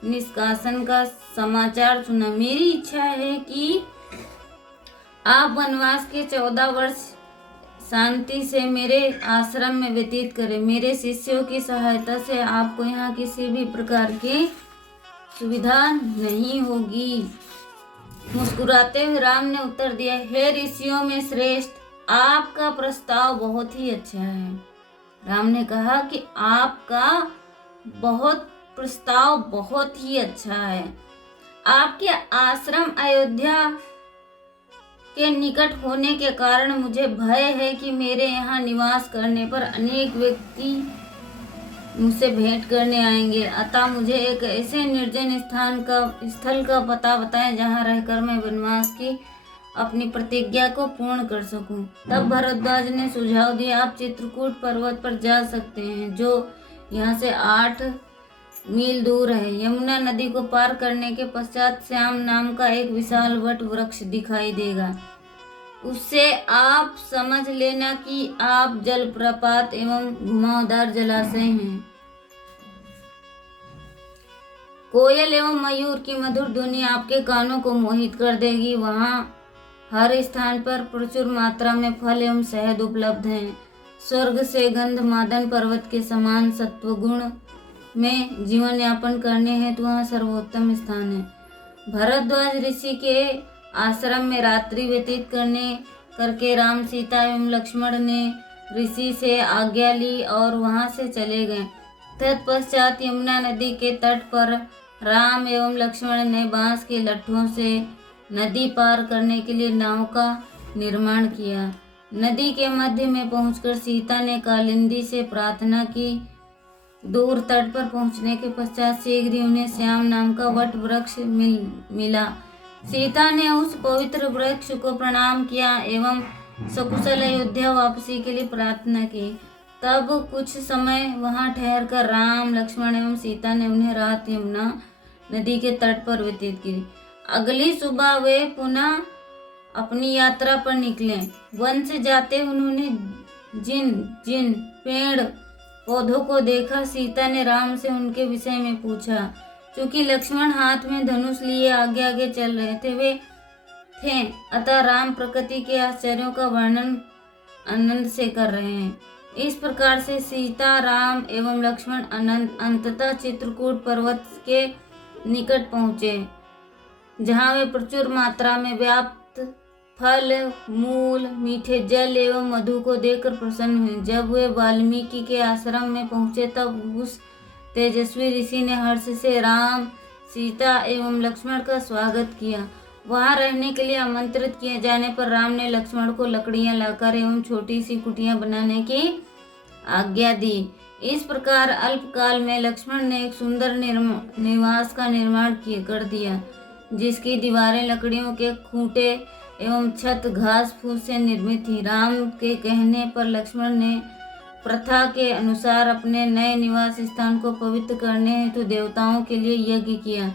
निष्कासन का समाचार सुना। मेरी इच्छा है कि आप वनवास के 14 वर्ष शांति से मेरे आश्रम में व्यतीत करें। मेरे शिष्यों की सहायता से आपको यहाँ किसी भी प्रकार की सुविधा नहीं होगी। मुस्कुराते हुए राम ने उत्तर दिया, हे ऋषियों में श्रेष्ठ, आपका प्रस्ताव बहुत ही अच्छा है। राम ने कहा कि आपका प्रस्ताव बहुत ही अच्छा है। आपके आश्रम अयोध्या के निकट होने के कारण मुझे भय है कि मेरे यहाँ निवास करने पर अनेक व्यक्ति मुझसे भेंट करने आएंगे। अतः मुझे एक ऐसे निर्जन स्थल का पता बताएं जहाँ रहकर मैं वनवास की अपनी प्रतिज्ञा को पूर्ण कर सकूं। तब भरद्वाज ने सुझाव दिया, आप चित्रकूट पर्वत पर जा सकते हैं, जो यहाँ से 8 मील दूर है। यमुना नदी को पार करने के पश्चात श्याम नाम का एक विशाल वट वृक्ष दिखाई देगा। उससे आप समझ लेना कि आप जलप्रपात एवं घुमावदार जलाशय हैं। कोयल एवं मयूर की मधुर ध्वनि आपके कानों को मोहित कर देगी। वहाँ हर स्थान पर प्रचुर मात्रा में फल एवं शहद उपलब्ध हैं। स्वर्ग से गंधमादन पर्वत के समान सत्वगुण में जीवन यापन करने हेतु वहाँ सर्वोत्तम स्थान है। भरद्वाज ऋषि के आश्रम में रात्रि व्यतीत करके राम, सीता एवं लक्ष्मण ने ऋषि से आज्ञा ली और वहां से चले गए। तत्पश्चात यमुना नदी के तट पर राम एवं लक्ष्मण ने बांस के लट्ठों से नदी पार करने के लिए नाव का निर्माण किया। नदी के मध्य में पहुंचकर सीता ने कालिंदी से प्रार्थना की। दूर तट पर पहुंचने के पश्चात शीघ्र ही उन्हें श्याम नाम का वट वृक्ष मिला। सीता ने उस पवित्र वृक्ष को प्रणाम किया एवं सकुशल अयोध्या वापसी के लिए प्रार्थना की। तब कुछ समय वहां ठहरकर राम, लक्ष्मण एवं सीता ने उन्हें रात यमुना नदी के तट पर व्यतीत की। अगली सुबह वे पुनः अपनी यात्रा पर निकले। वन से जाते उन्होंने जिन जिन पेड़ पौधों को देखा, सीता ने राम से उनके विषय में पूछा। चूंकि लक्ष्मण हाथ में धनुष लिए आगे आगे चल रहे थे, अतः राम प्रकृति के आश्चर्यों का वर्णन आनंद से कर रहे हैं। इस प्रकार से सीता, राम एवं लक्ष्मण अंततः चित्रकूट पर्वत के निकट पहुँचे, जहाँ वे प्रचुर मात्रा में व्याप्त फल, मूल, मीठे जल एवं मधु को देखकर प्रसन्न हुए। जब वे वाल्मीकि के आश्रम में पहुँचे, तब उस तेजस्वी ऋषि ने हर्ष से राम, सीता एवं लक्ष्मण का स्वागत किया। वहां रहने के लिए आमंत्रित किए जाने पर राम ने लक्ष्मण को लकड़ियां लाकर एवं छोटी सी कुटिया बनाने की आज्ञा दी। इस प्रकार अल्पकाल में लक्ष्मण ने एक सुंदर निवास का निर्माण कर दिया, जिसकी दीवारें लकड़ियों के खूंटे एवं छत घास फूस से निर्मित थी। राम के कहने पर लक्ष्मण ने प्रथा के अनुसार अपने नए निवास स्थान को पवित्र करने हेतु देवताओं के लिए यज्ञ किया।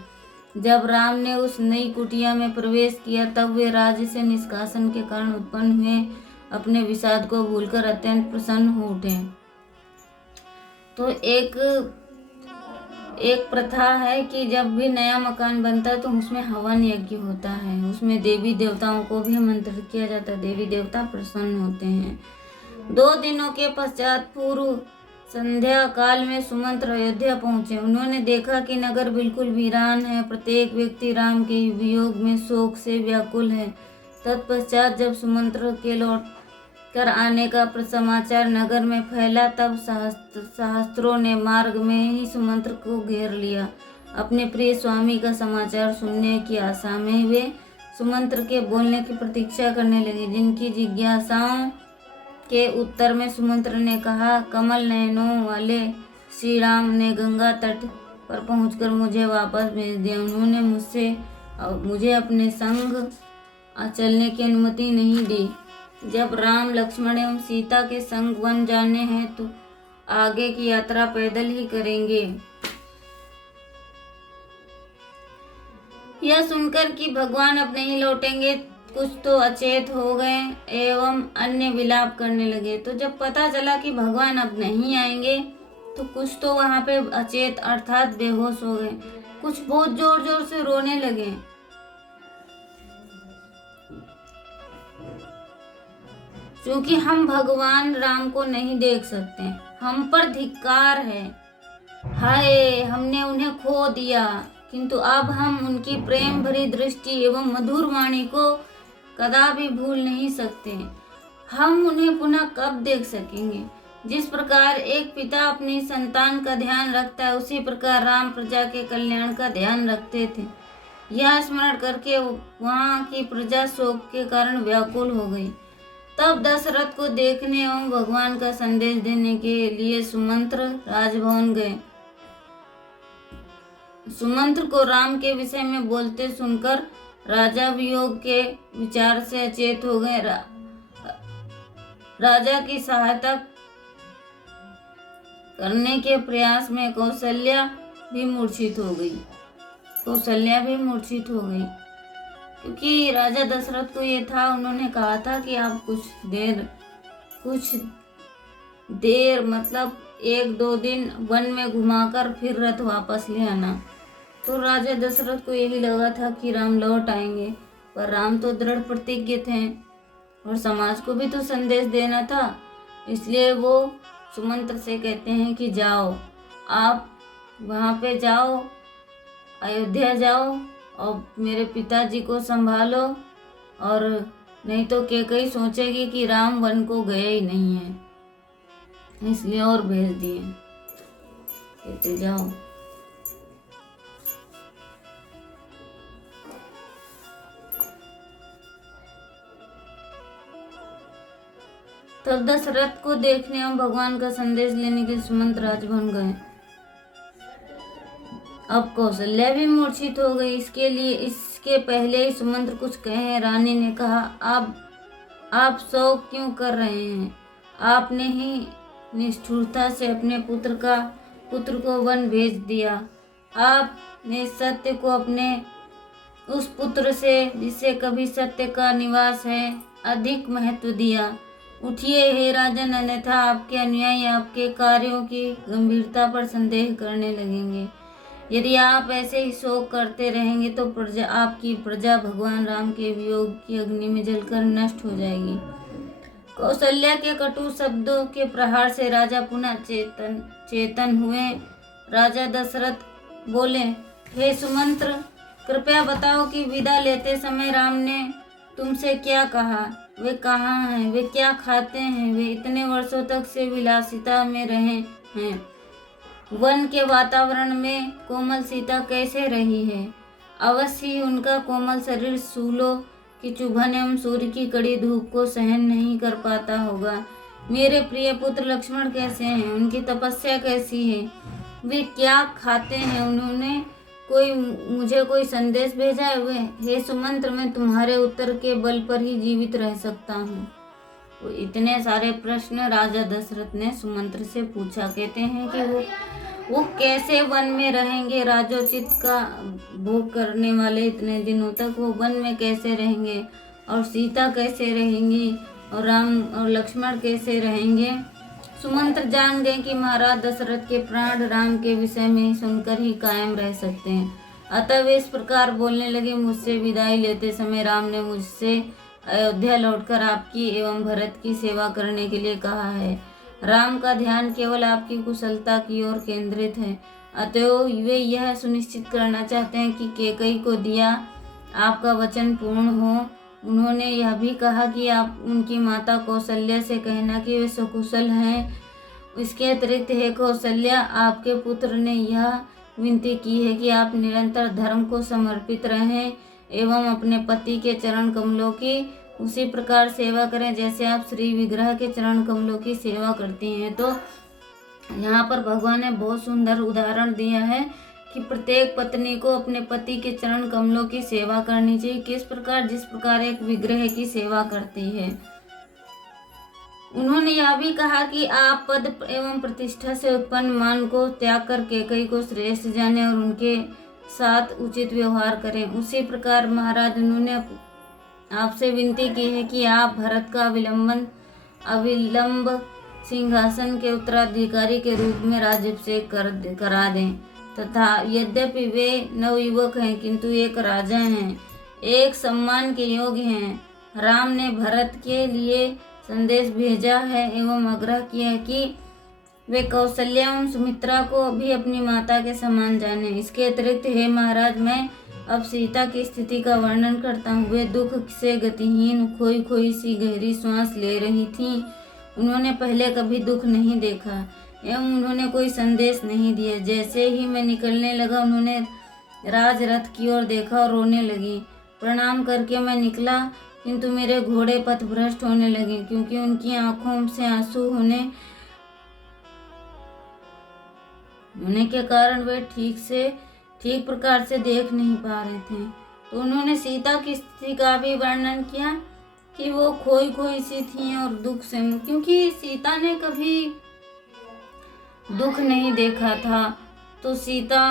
जब राम ने उस नई कुटिया में प्रवेश किया, तब वे राज्य से निष्कासन के कारण उत्पन्न हुए अपने विषाद को भूलकर अत्यंत प्रसन्न हो उठे। तो एक प्रथा है कि जब भी नया मकान बनता है तो उसमें हवन यज्ञ होता है, उसमें देवी देवताओं को भी आमंत्रित किया जाता है, देवी देवता प्रसन्न होते हैं। 2 दिनों के पश्चात पूर्व संध्या काल में सुमंत्र अयोध्या पहुंचे। उन्होंने देखा कि नगर बिल्कुल वीरान है, प्रत्येक व्यक्ति राम के वियोग में शोक से व्याकुल है। तत्पश्चात जब सुमंत्र के लौट कर आने का समाचार नगर में फैला, तब सहस्त्रों ने मार्ग में ही सुमंत्र को घेर लिया। अपने प्रिय स्वामी का समाचार सुनने की आशा में वे सुमंत्र के बोलने की प्रतीक्षा करने लगे, जिनकी जिज्ञासाओं के उत्तर में सुमंत्र ने कहा, कमल नयनों वाले श्री राम ने गंगा तट पर पहुंचकर मुझे वापस भेज दिया। उन्होंने मुझे अपने संग चलने की अनुमति नहीं दी। जब राम, लक्ष्मण एवं सीता के संग वन जाने हैं तो आगे की यात्रा पैदल ही करेंगे। यह सुनकर कि भगवान अब नहीं लौटेंगे, कुछ तो अचेत हो गए एवं अन्य विलाप करने लगे। तो जब पता चला कि भगवान अब नहीं आएंगे, तो कुछ तो वहां पे अचेत अर्थात बेहोश हो गए, कुछ बहुत जोर जोर से रोने लगे। क्योंकि हम भगवान राम को नहीं देख सकते, हम पर धिक्कार है। हाय, हमने उन्हें खो दिया, किंतु अब हम उनकी प्रेम भरी दृष्टि एवं मधुर वाणी को कदापि भूल नहीं सकते। हम उन्हें पुनः कब देख सकेंगे? जिस प्रकार एक पिता अपनी संतान का ध्यान रखता है, उसी प्रकार राम प्रजा के कल्याण का ध्यान रखते थे। यह स्मरण करके वहां की प्रजा शोक के कारण व्याकुल हो गई। तब दशरथ को देखने एवं भगवान का संदेश देने के लिए सुमंत्र राजभवन गए। सुमंत्र को राम के विषय में बोलते सुनकर राजा वियोग के विचार से अचेत हो गए। राजा की सहायता करने के प्रयास में कौशल्या भी मूर्छित हो गई। क्योंकि राजा दशरथ को ये था, उन्होंने कहा था कि आप कुछ देर मतलब 1-2 दिन वन में घुमाकर फिर रथ वापस ले आना। तो राजा दशरथ को यही लगा था कि राम लौट आएंगे, पर राम तो दृढ़ प्रतिज्ञ थे और समाज को भी तो संदेश देना था। इसलिए वो सुमंत्र से कहते हैं कि जाओ, आप वहाँ पे जाओ, अयोध्या जाओ और मेरे पिताजी को संभालो, और नहीं तो कैकेयी सोचेगी कि राम वन को गए ही नहीं है, इसलिए और भेज दिए, कहते जाओ। तब दशरथ को देखने और भगवान का संदेश लेने के लिए सुमंत्र राजभवन गए। अब कौशल्या भी मूर्छित हो गई। इसके पहले ही सुमंत्र कुछ कहे, रानी ने कहा, आप शोक क्यों कर रहे हैं? आपने ही निष्ठुरता से अपने पुत्र को वन भेज दिया। आपने सत्य को अपने उस पुत्र से, जिसे कभी सत्य का निवास है, अधिक महत्व दिया। उठिए हे राजन, अन्यथा आपके अनुयायी आपके कार्यों की गंभीरता पर संदेह करने लगेंगे। यदि आप ऐसे ही शोक करते रहेंगे तो आपकी प्रजा भगवान राम के वियोग की अग्नि में जलकर नष्ट हो जाएगी। कौशल्या के कटु शब्दों के प्रहार से राजा पुनः चेतन हुए। राजा दशरथ बोले, हे सुमंत्र, कृपया बताओ कि विदा लेते समय राम ने तुमसे क्या कहा? वे कहाँ हैं? वे क्या खाते हैं? वे इतने वर्षों तक से विलासिता में रहे हैं, वन के वातावरण में कोमल सीता कैसे रही है? अवश्य ही उनका कोमल शरीर सूलों की चुभन एवं सूर्य की कड़ी धूप को सहन नहीं कर पाता होगा। मेरे प्रिय पुत्र लक्ष्मण कैसे हैं? उनकी तपस्या कैसी है? वे क्या खाते हैं? उन्होंने मुझे कोई संदेश भेजा है? वे हे सुमंत्र, मैं तुम्हारे उत्तर के बल पर ही जीवित रह सकता हूँ। तो इतने सारे प्रश्न राजा दशरथ ने सुमंत्र से पूछा। कहते हैं कि वो कैसे वन में रहेंगे? राजोचित का भोग करने वाले इतने दिनों तक वो वन में कैसे रहेंगे? और सीता कैसे रहेंगी? और राम और लक्ष्मण कैसे रहेंगे? सुमंत्र जान गए कि महाराज दशरथ के प्राण राम के विषय में ही सुनकर ही कायम रह सकते हैं। अतः वे इस प्रकार बोलने लगे, मुझसे विदाई लेते समय राम ने मुझसे अयोध्या लौटकर आपकी एवं भरत की सेवा करने के लिए कहा है। राम का ध्यान केवल आपकी कुशलता की ओर केंद्रित है, अतएव वे यह सुनिश्चित करना चाहते हैं कि कैकेयी को दिया आपका वचन पूर्ण हो। उन्होंने यह भी कहा कि आप उनकी माता कौशल्या से कहना कि वे सकुशल हैं। इसके अतिरिक्त हे कौशल्या, आपके पुत्र ने यह विनती की है कि आप निरंतर धर्म को समर्पित रहें एवं अपने पति के चरण कमलों की उसी प्रकार सेवा करें जैसे आप श्री विग्रह के चरण कमलों की सेवा करती हैं। तो यहाँ पर भगवान ने बहुत सुंदर उदाहरण दिया है कि प्रत्येक पत्नी को अपने पति के चरण कमलों की सेवा करनी चाहिए, किस प्रकार, जिस प्रकार एक विग्रह की सेवा करती है। उन्होंने यह भी कहा कि आप पद एवं प्रतिष्ठा से उत्पन्न मान को त्याग कर कैकेयी को श्रेष्ठ जाने और उनके साथ उचित व्यवहार करें। उसी प्रकार महाराज, उन्होंने आपसे विनती की है कि आप भरत का अविलंब सिंहासन के उत्तराधिकारी के रूप में राज्याभिषेक करा दें। तथा यद्यपि वे नवयुवक हैं, किंतु एक राजा हैं, एक सम्मान के योग्य हैं। राम ने भरत के लिए संदेश भेजा है एवं आग्रह किया कि वे कौशल्या एवं सुमित्रा को भी अपनी माता के समान जाने। इसके अतिरिक्त हे महाराज, मैं अब सीता की स्थिति का वर्णन करता हूँ। वे दुख से गतिहीन खोई खोई सी गहरी सांस ले रही थीं। उन्होंने पहले कभी दुख नहीं देखा एवं उन्होंने कोई संदेश नहीं दिया। जैसे ही मैं निकलने लगा, उन्होंने राजरथ की ओर देखा और रोने लगी। प्रणाम करके मैं निकला, किंतु मेरे घोड़े पथभ्रष्ट होने लगे, क्योंकि उनकी आंखों से आंसू होने के कारण वे ठीक प्रकार से देख नहीं पा रहे थे। तो उन्होंने सीता की स्थिति का भी वर्णन किया कि वो खोई खोई सी थी और दुख से, क्योंकि सीता ने कभी दुख नहीं देखा था। तो सीता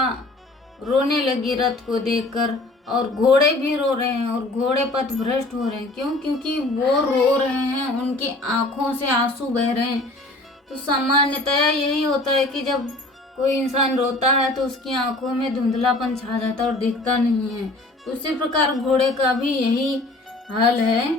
रोने लगी रथ को देखकर, और घोड़े भी रो रहे हैं और घोड़े पथभ्रष्ट हो रहे हैं। क्यों? क्योंकि वो रो रहे हैं, उनकी आंखों से आंसू बह रहे हैं। तो सामान्यतया यही होता है कि जब कोई इंसान रोता है तो उसकी आंखों में धुंधलापन छा जाता है और दिखता नहीं है। तो उसी प्रकार घोड़े का भी यही हाल है,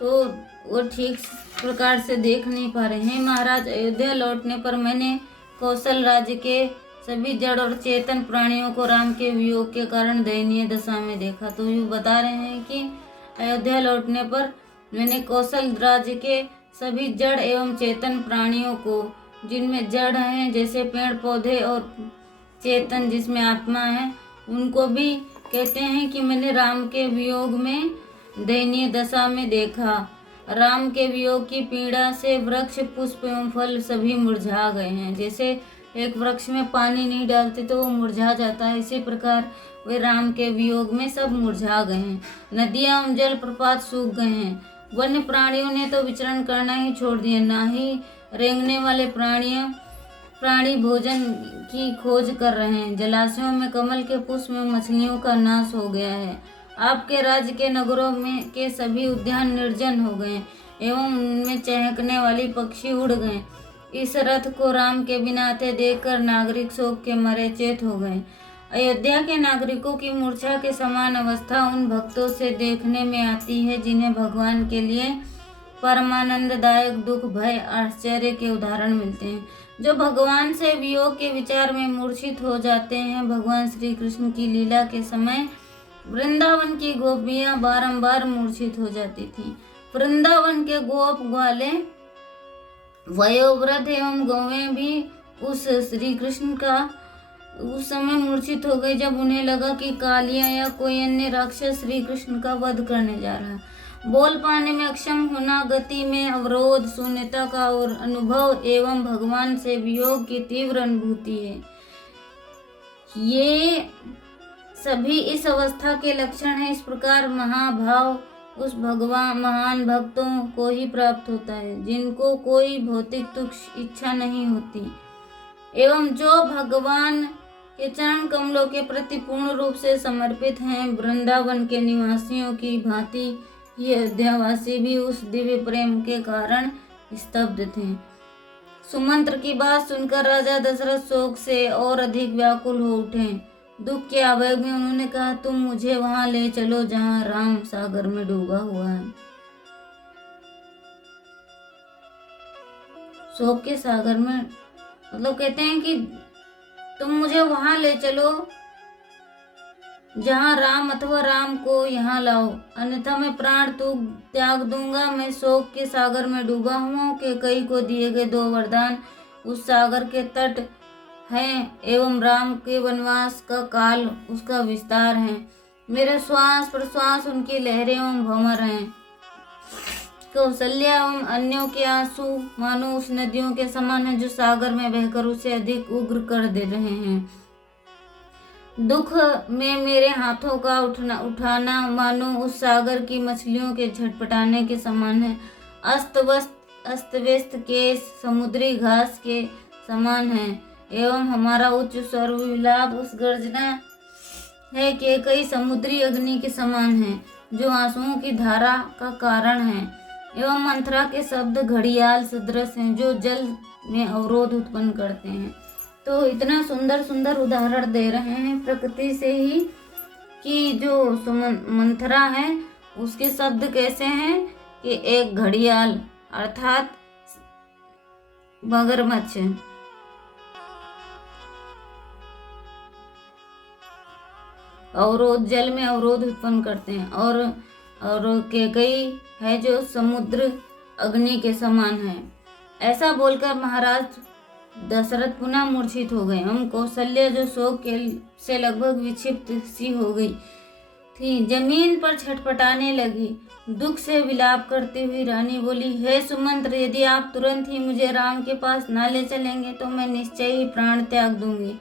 तो वो ठीक प्रकार से देख नहीं पा रहे हैं। महाराज, अयोध्या लौटने पर मैंने कौशल राज्य के सभी जड़ और चेतन प्राणियों को राम के वियोग के कारण दयनीय दशा में देखा। तो ये बता रहे हैं कि अयोध्या लौटने पर मैंने कौशल राज्य के सभी जड़ एवं चेतन प्राणियों को, जिनमें जड़ हैं जैसे पेड़ पौधे और चेतन जिसमें आत्मा है, उनको भी कहते हैं कि मैंने राम के वियोग में दयनीय दशा में देखा। राम के वियोग की पीड़ा से वृक्ष, पुष्प एवं फल सभी मुरझा गए हैं। जैसे एक वृक्ष में पानी नहीं डालते तो वो मुरझा जाता है, इसी प्रकार वे राम के वियोग में सब मुरझा गए हैं। नदियां एवं जल प्रपात सूख गए हैं। वन्य प्राणियों ने तो विचरण करना ही छोड़ दिया, ना ही रेंगने वाले प्राणी भोजन की खोज कर रहे हैं। जलाशयों में कमल के पुष्प में मछलियों का नाश हो गया है। आपके राज्य के नगरों में के सभी उद्यान निर्जन हो गए एवं उनमें चहकने वाली पक्षी उड़ गए। इस रथ को राम के बिना आते देखकर नागरिक शोक के मारे चेत हो गए। अयोध्या के नागरिकों की मूर्छा के समान अवस्था उन भक्तों से देखने में आती है जिन्हें भगवान के लिए परमानंददायक दुख, भय, आश्चर्य के उदाहरण मिलते हैं, जो भगवान से वियोग के विचार में मूर्छित हो जाते हैं। भगवान श्री कृष्ण की लीला के समय वृंदावन की गोपियां बारंबार मूर्छित हो जाती थीं। वृंदावन के गोप ग्वाले, वयोवृद्ध एवं गौवें भी उस श्री कृष्ण का उस समय मूर्छित हो गए जब उन्हें लगा कि कालिया या कोई अन्य राक्षस श्री कृष्ण का वध करने जा रहा है। बोल पाने में अक्षम होना, गति में अवरोध, शून्यता का और अनुभव एवं भगवान से वियोग की तीव्र अनुभूति है। ये सभी इस अवस्था के लक्षण हैं। इस प्रकार महाभाव उस भगवान महान भक्तों को ही प्राप्त होता है जिनको कोई भौतिक तुच्छ इच्छा नहीं होती एवं जो भगवान के चरण कमलों के प्रति पूर्ण रूप से समर्पित हैं। वृंदावन के निवासियों की भांति ये अयोध्यावासी भी उस दिव्य प्रेम के कारण स्तब्ध थे। सुमंत्र की बात सुनकर राजा दशरथ शोक से और अधिक व्याकुल हो उठे। दुख के आवेग में उन्होंने कहा, तुम मुझे वहां ले चलो जहां राम सागर में डूबा हुआ है। शोक के सागर में मतलब कहते हैं कि तुम मुझे वहां ले चलो जहां राम, अथवा राम को यहाँ लाओ, अन्यथा मैं प्राण त्याग दूंगा। मैं शोक के सागर में डूबा हूँ। कैकेयी को दिए गए 2 वरदान उस सागर के तट हैं एवं राम के वनवास का काल उसका विस्तार है। मेरे श्वास प्रश्वास उनकी लहरें एवं भंवर हैं। कौशल्या एवं अन्यों के आंसू मानो उस नदियों के समान है जो सागर में बहकर उसे अधिक उग्र कर दे रहे हैं। दुख में मेरे हाथों का उठाना मानो उस सागर की मछलियों के झटपटाने के समान है। अस्त व्यस्त के समुद्री घास के समान है एवं हमारा उच्च स्वर विलाप उस गर्जना है कि कई समुद्री अग्नि के समान है जो आंसुओं की धारा का कारण है एवं मंथरा के शब्द घड़ियाल सदृश हैं जो जल में अवरोध उत्पन्न करते हैं। तो इतना सुंदर सुंदर उदाहरण दे रहे हैं प्रकृति से ही कि जो मंथरा है उसके शब्द कैसे हैं कि एक घड़ियाल अर्थात मगरमच्छ। अवरोध, जल में अवरोध उत्पन्न करते हैं। और कैकई है जो समुद्र अग्नि के समान है। ऐसा बोलकर महाराज दशरथ पुनः मूर्छित हो गए। हम कौशल्या जो शोक के से लगभग विक्षिप्त सी हो गई थी, जमीन पर छटपटाने लगी। दुख से विलाप करती हुई रानी बोली, हे सुमंत्र, यदि आप तुरंत ही मुझे राम के पास न ले चलेंगे तो मैं निश्चय ही प्राण त्याग दूंगी।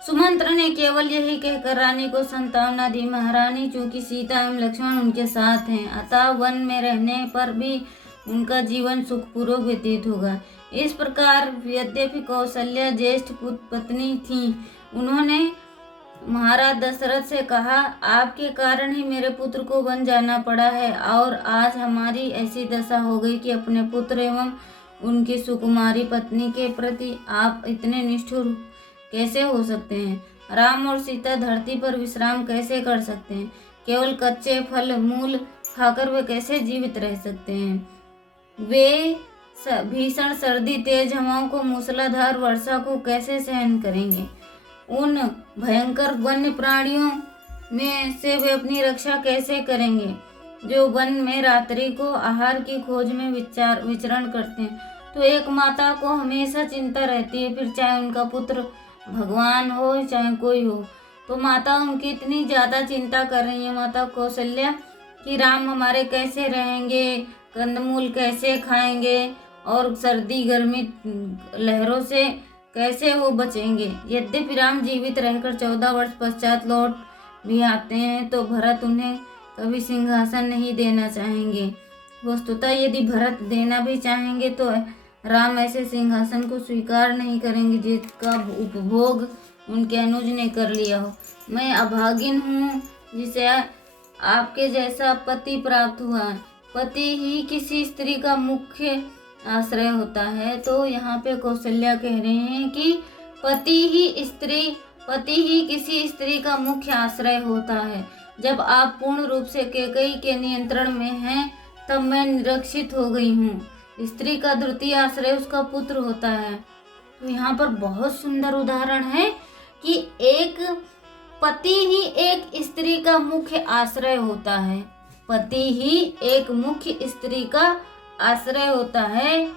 सुमंत्र ने केवल यही कहकर रानी को सांत्वना दी, महारानी, चूंकि सीता एवं लक्ष्मण उनके साथ हैं, अतः वन में रहने पर भी उनका जीवन सुखपूर्वक व्यतीत होगा। इस प्रकार यद्यपि कौशल्या ज्येष्ठ पत्नी थी, उन्होंने महाराज दशरथ से कहा, आपके कारण ही मेरे पुत्र को वन जाना पड़ा है और आज हमारी ऐसी दशा हो गई कि अपने पुत्र एवं उनकी सुकुमारी पत्नी के प्रति आप इतने निष्ठुर कैसे हो सकते हैं? राम और सीता धरती पर विश्राम कैसे कर सकते हैं? केवल कच्चे फल मूल खाकर वे कैसे जीवित रह सकते हैं? वे भीषण सर्दी, तेज हवाओं को, मूसलाधार वर्षा को कैसे सहन करेंगे? उन भयंकर वन्य प्राणियों में से वे अपनी रक्षा कैसे करेंगे जो वन में रात्रि को आहार की खोज में विचरण करते हैं? तो एक माता को हमेशा चिंता रहती है, फिर चाहे उनका पुत्र भगवान हो चाहे कोई हो। तो माता उनकी इतनी ज़्यादा चिंता कर रही है, माता कौशल्या, कि राम हमारे कैसे रहेंगे, कंदमूल कैसे खाएंगे और सर्दी गर्मी लहरों से कैसे वो बचेंगे। यद्यपि राम जीवित रहकर 14 वर्ष पश्चात लौट भी आते हैं तो भरत उन्हें कभी सिंहासन नहीं देना चाहेंगे। वस्तुतः यदि भरत देना भी चाहेंगे तो राम ऐसे सिंहासन को स्वीकार नहीं करेंगे जिसका उपभोग उनके अनुज ने कर लिया हो। मैं अभागिन हूँ जिसे आपके जैसा पति प्राप्त हुआ है। पति ही किसी स्त्री का मुख्य आश्रय होता है। तो यहाँ पे कौशल्या कह रहे हैं कि पति ही किसी स्त्री का मुख्य आश्रय होता है। जब आप पूर्ण रूप से कैकेयी के नियंत्रण में हैं तब मैं निरक्षित हो गई हूँ। स्त्री का द्वितीय आश्रय उसका पुत्र होता है। तो यहाँ पर बहुत सुंदर उदाहरण है कि एक पति ही एक स्त्री का मुख्य आश्रय होता है। पति ही एक मुख्य स्त्री का आश्रय होता है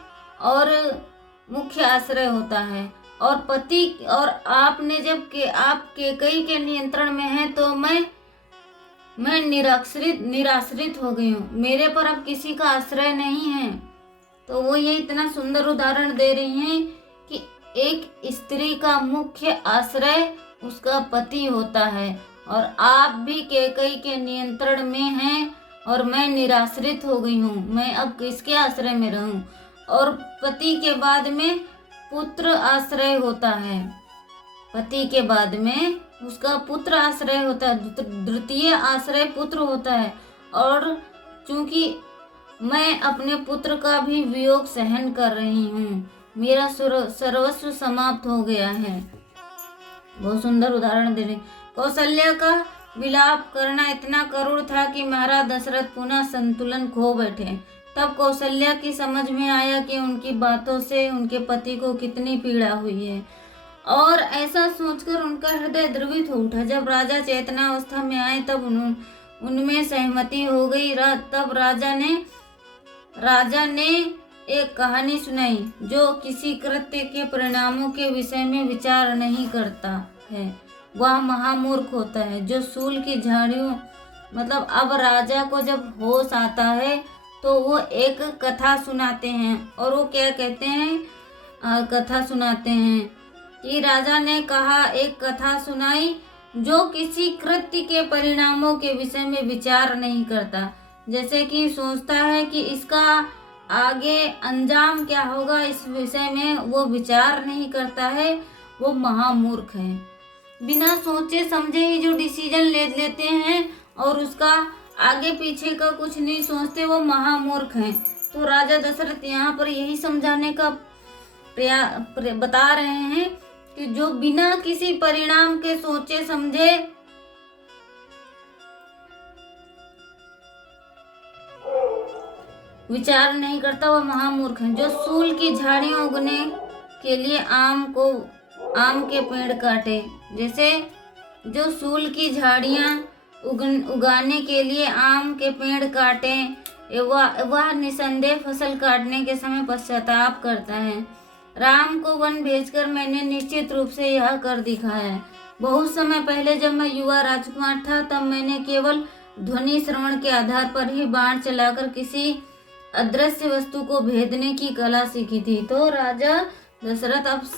और मुख्य आश्रय होता है। और पति और आपने जब के आप कैकेयी के नियंत्रण में हैं तो मैं निराश्रित हो गई हूँ। मेरे पर अब किसी का आश्रय नहीं है। तो वो ये इतना सुंदर उदाहरण दे रही हैं कि एक स्त्री का मुख्य आश्रय उसका पति होता है और आप भी कैकेयी के नियंत्रण में हैं और मैं निराश्रित हो गई हूँ। मैं अब किसके आश्रय में रहूं? और पति के बाद में पुत्र आश्रय होता है। पति के बाद में उसका पुत्र आश्रय होता है, द्वितीय आश्रय पुत्र होता है। और चूंकि मैं अपने पुत्र का भी वियोग सहन कर रही हूँ, मेरा सर्वस्व समाप्त हो गया है। बहुत सुंदर उदाहरण दे रहे। कौशल्या का विलाप करना इतना करुण था कि महाराज दशरथ पुनः संतुलन खो बैठे। तब कौशल्या की समझ में आया कि उनकी बातों से उनके पति को कितनी पीड़ा हुई है और ऐसा सोचकर उनका हृदय द्रवित हो उठा। जब राजा चेतनावस्था में आए तब उनमें सहमति हो गई। तब राजा ने एक कहानी सुनाई। जो किसी कृत्य के परिणामों के विषय में विचार नहीं करता है वह महामूर्ख होता है। जो सूल की झाड़ियों मतलब अब राजा को जब होश आता है तो वो एक कथा सुनाते हैं। और वो क्या कहते हैं, कथा सुनाते हैं कि राजा ने कहा, एक कथा सुनाई, जो किसी कृत्य के परिणामों के विषय में विचार नहीं करता, जैसे कि सोचता है कि इसका आगे अंजाम क्या होगा, इस विषय में वो विचार नहीं करता है, वो महामूर्ख है। बिना सोचे समझे ही जो डिसीजन ले लेते हैं और उसका आगे पीछे का कुछ नहीं सोचते, वो महामूर्ख हैं। तो राजा दशरथ यहाँ पर यही समझाने का बता रहे हैं कि जो बिना किसी परिणाम के सोचे समझे विचार नहीं करता वह महामूर्ख है। जो सूल की झाड़ियां उगने के लिए आम के पेड़ काटे, जैसे जो सूल की झाड़ियां उगाने के लिए आम के पेड़ काटे, वह निसंदेह फसल काटने के समय पश्चाताप करता है। राम को वन भेजकर मैंने निश्चित रूप से यह कर दिखाया। बहुत समय पहले जब मैं युवा राजकुमार था, तब मैंने केवल ध्वनि श्रवण के आधार पर ही बाण चलाकर किसी अदृश्य वस्तु को भेदने की कला सीखी थी। तो राजा दशरथ अब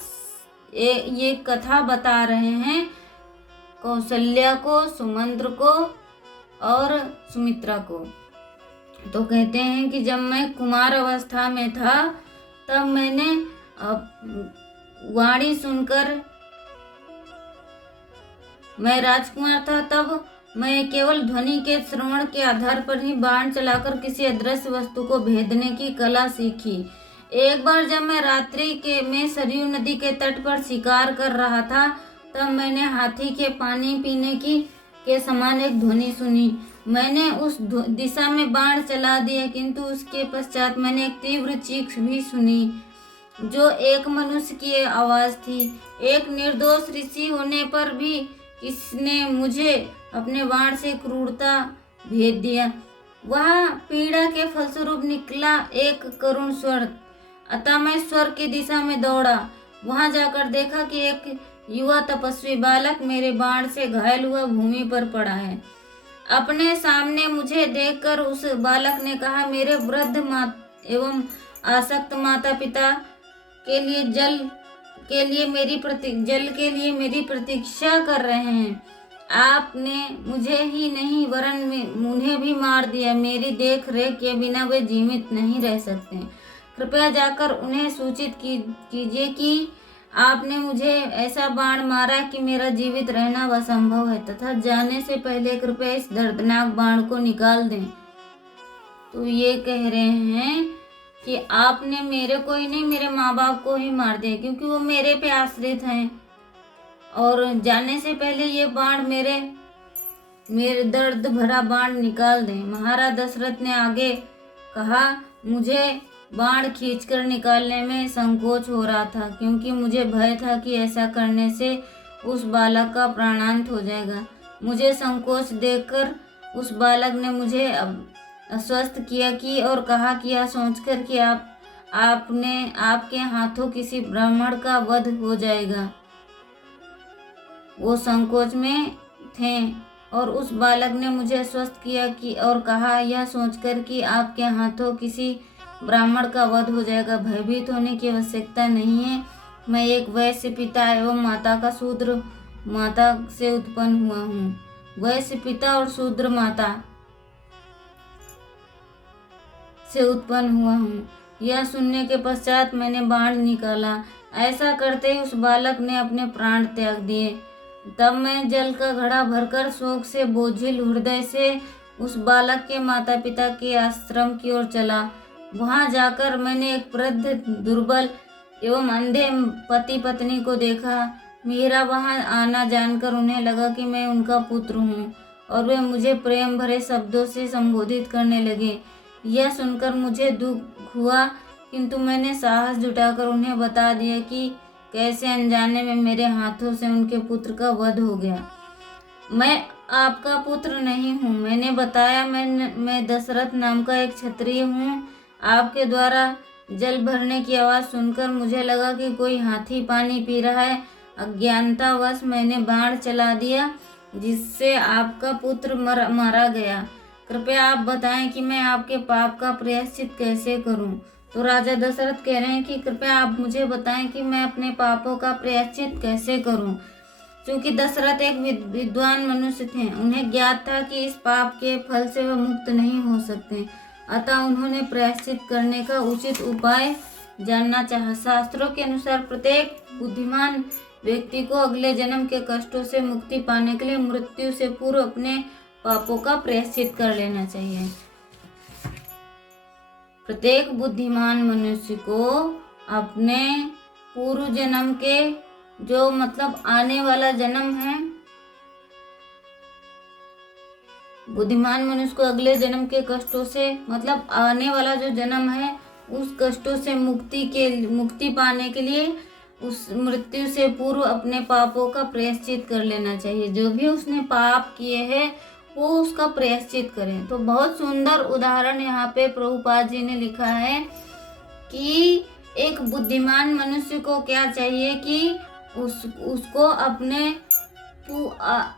ये कथा बता रहे हैं कौशल्या को, सुमंत्र को और सुमित्रा को। तो कहते हैं कि जब मैं कुमार अवस्था में था, तब मैंने वाणी सुनकर, मैं राजकुमार था, तब मैं केवल ध्वनि के श्रवण के आधार पर ही बाण चलाकर किसी अदृश्य वस्तु को भेदने की कला सीखी। एक बार जब मैं रात्रि में सरयू नदी के तट पर शिकार कर रहा था, तब मैंने हाथी के पानी पीने के समान एक ध्वनि सुनी। मैंने उस दिशा में बाण चला दिया, किंतु उसके पश्चात मैंने एक तीव्र चीख भी सुनी, जो एक मनुष्य की आवाज थी। एक निर्दोष ऋषि होने पर भी इसने मुझे अपने बाण से क्रूरता भेद दिया। वह पीड़ा के फलस्वरूप निकला एक करुण स्वर। अतः मैं स्वर की दिशा में दौड़ा। वहां जाकर देखा कि एक युवा तपस्वी बालक मेरे बाण से घायल हुआ भूमि पर पड़ा है। अपने सामने मुझे देखकर उस बालक ने कहा, मेरे वृद्ध एवं आसक्त माता पिता के लिए जल के लिए मेरी प्रतीक्षा कर रहे हैं। आपने मुझे ही नहीं वरन उन्हें भी मार दिया। मेरी देख रेख के बिना वे जीवित नहीं रह सकते। कृपया जाकर उन्हें सूचित कीजिए कि आपने मुझे ऐसा बाण मारा कि मेरा जीवित रहना असंभव है, तथा जाने से पहले कृपया इस दर्दनाक बाण को निकाल दें। तो ये कह रहे हैं कि आपने मेरे को ही नहीं, मेरे माँ बाप को ही मार दिया, क्योंकि वो मेरे पे आश्रित हैं, और जाने से पहले ये बाण मेरे दर्द भरा बाण निकाल दें। महाराज दशरथ ने आगे कहा, मुझे बाण खींचकर निकालने में संकोच हो रहा था, क्योंकि मुझे भय था कि ऐसा करने से उस बालक का प्राणांत हो जाएगा। मुझे संकोच देखकर उस बालक ने मुझे आश्वस्त किया कि और कहा कि यह सोचकर कि आपके हाथों किसी ब्राह्मण का वध हो जाएगा। वो संकोच में थे, और उस बालक ने मुझे आश्वस्त किया कि और कहा, यह सोचकर कि आपके हाथों किसी ब्राह्मण का वध हो जाएगा। भयभीत होने की आवश्यकता नहीं है। मैं एक वैश्य पिता एवं माता का शूद्र माता से उत्पन्न हुआ हूँ। वैश्य पिता और शूद्र माता से उत्पन्न हुआ हूँ। यह सुनने के पश्चात मैंने बाण निकाला। ऐसा करते ही उस बालक ने अपने प्राण त्याग दिए। तब मैं जल का घड़ा भरकर शोक से बोझिल हृदय से उस बालक के माता पिता के आश्रम की ओर चला। वहां जाकर मैंने एक वृद्ध, दुर्बल एवं अंधे पति पत्नी को देखा। मेरा वहां आना जानकर उन्हें लगा कि मैं उनका पुत्र हूँ, और वे मुझे प्रेम भरे शब्दों से संबोधित करने लगे। यह सुनकर मुझे दुख हुआ, किंतु मैंने साहस जुटाकर उन्हें बता दिया कि कैसे अनजाने में मेरे हाथों से उनके पुत्र का वध हो गया। मैं आपका पुत्र नहीं हूँ, मैंने बताया। मैं दशरथ नाम का एक क्षत्रिय हूँ। आपके द्वारा जल भरने की आवाज़ सुनकर मुझे लगा कि कोई हाथी पानी पी रहा है। अज्ञानतावश मैंने बाण चला दिया, जिससे आपका पुत्र मारा गया। कृपया आप बताएं कि मैं आपके पाप का प्रायश्चित कैसे करूं। तो राजा दशरथ कह रहे हैं कि कृपया आप मुझे बताएं कि मैं अपने पापों का प्रायश्चित कैसे करूं। क्योंकि दशरथ एक विद्वान मनुष्य थे, उन्हें ज्ञात था कि इस पाप के फल से वह मुक्त नहीं हो सकते। अतः उन्होंने प्रायश्चित करने का उचित उपाय जानना चाहा। शास्त्रों के अनुसार प्रत्येक बुद्धिमान व्यक्ति को अगले जन्म के कष्टों से मुक्ति पाने के लिए मृत्यु से पूर्व अपने पापों का प्रायश्चित कर लेना चाहिए। प्रत्येक बुद्धिमान मनुष्य को अपने पूर्व जन्म के, जो मतलब आने वाला जन्म है, बुद्धिमान मनुष्य को अगले जन्म के कष्टों से, मतलब आने वाला जो जन्म है उस कष्टों से मुक्ति पाने के लिए उस मृत्यु से पूर्व अपने पापों का प्रायश्चित कर लेना चाहिए। जो भी उसने पाप किए हैं वो उसका प्रायश्चित करें। तो बहुत सुंदर उदाहरण यहाँ पे प्रभुपाद जी ने लिखा है कि एक बुद्धिमान मनुष्य को क्या चाहिए कि उसको अपने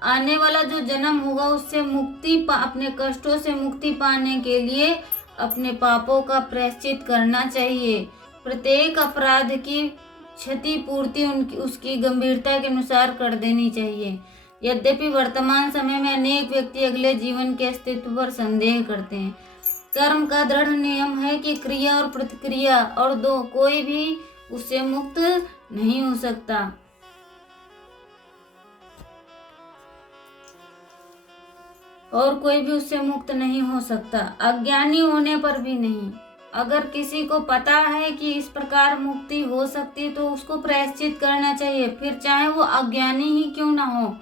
आने वाला जो जन्म होगा उससे अपने कष्टों से मुक्ति पाने के लिए अपने पापों का प्रायश्चित करना चाहिए। प्रत्येक अपराध की क्षतिपूर्ति उसकी गंभीरता के अनुसार कर देनी चाहिए। यद्यपि वर्तमान समय में अनेक व्यक्ति अगले जीवन के अस्तित्व पर संदेह करते हैं। कर्म का दृढ़ नियम है कि क्रिया और प्रतिक्रिया और दो कोई भी उससे मुक्त नहीं हो सकता। अज्ञानी होने पर भी नहीं। अगर किसी को पता है कि इस प्रकार मुक्ति हो सकती है तो उसको प्रायश्चित करना चाहिए, फिर चाहे वो अज्ञानी ही क्यों ना हो।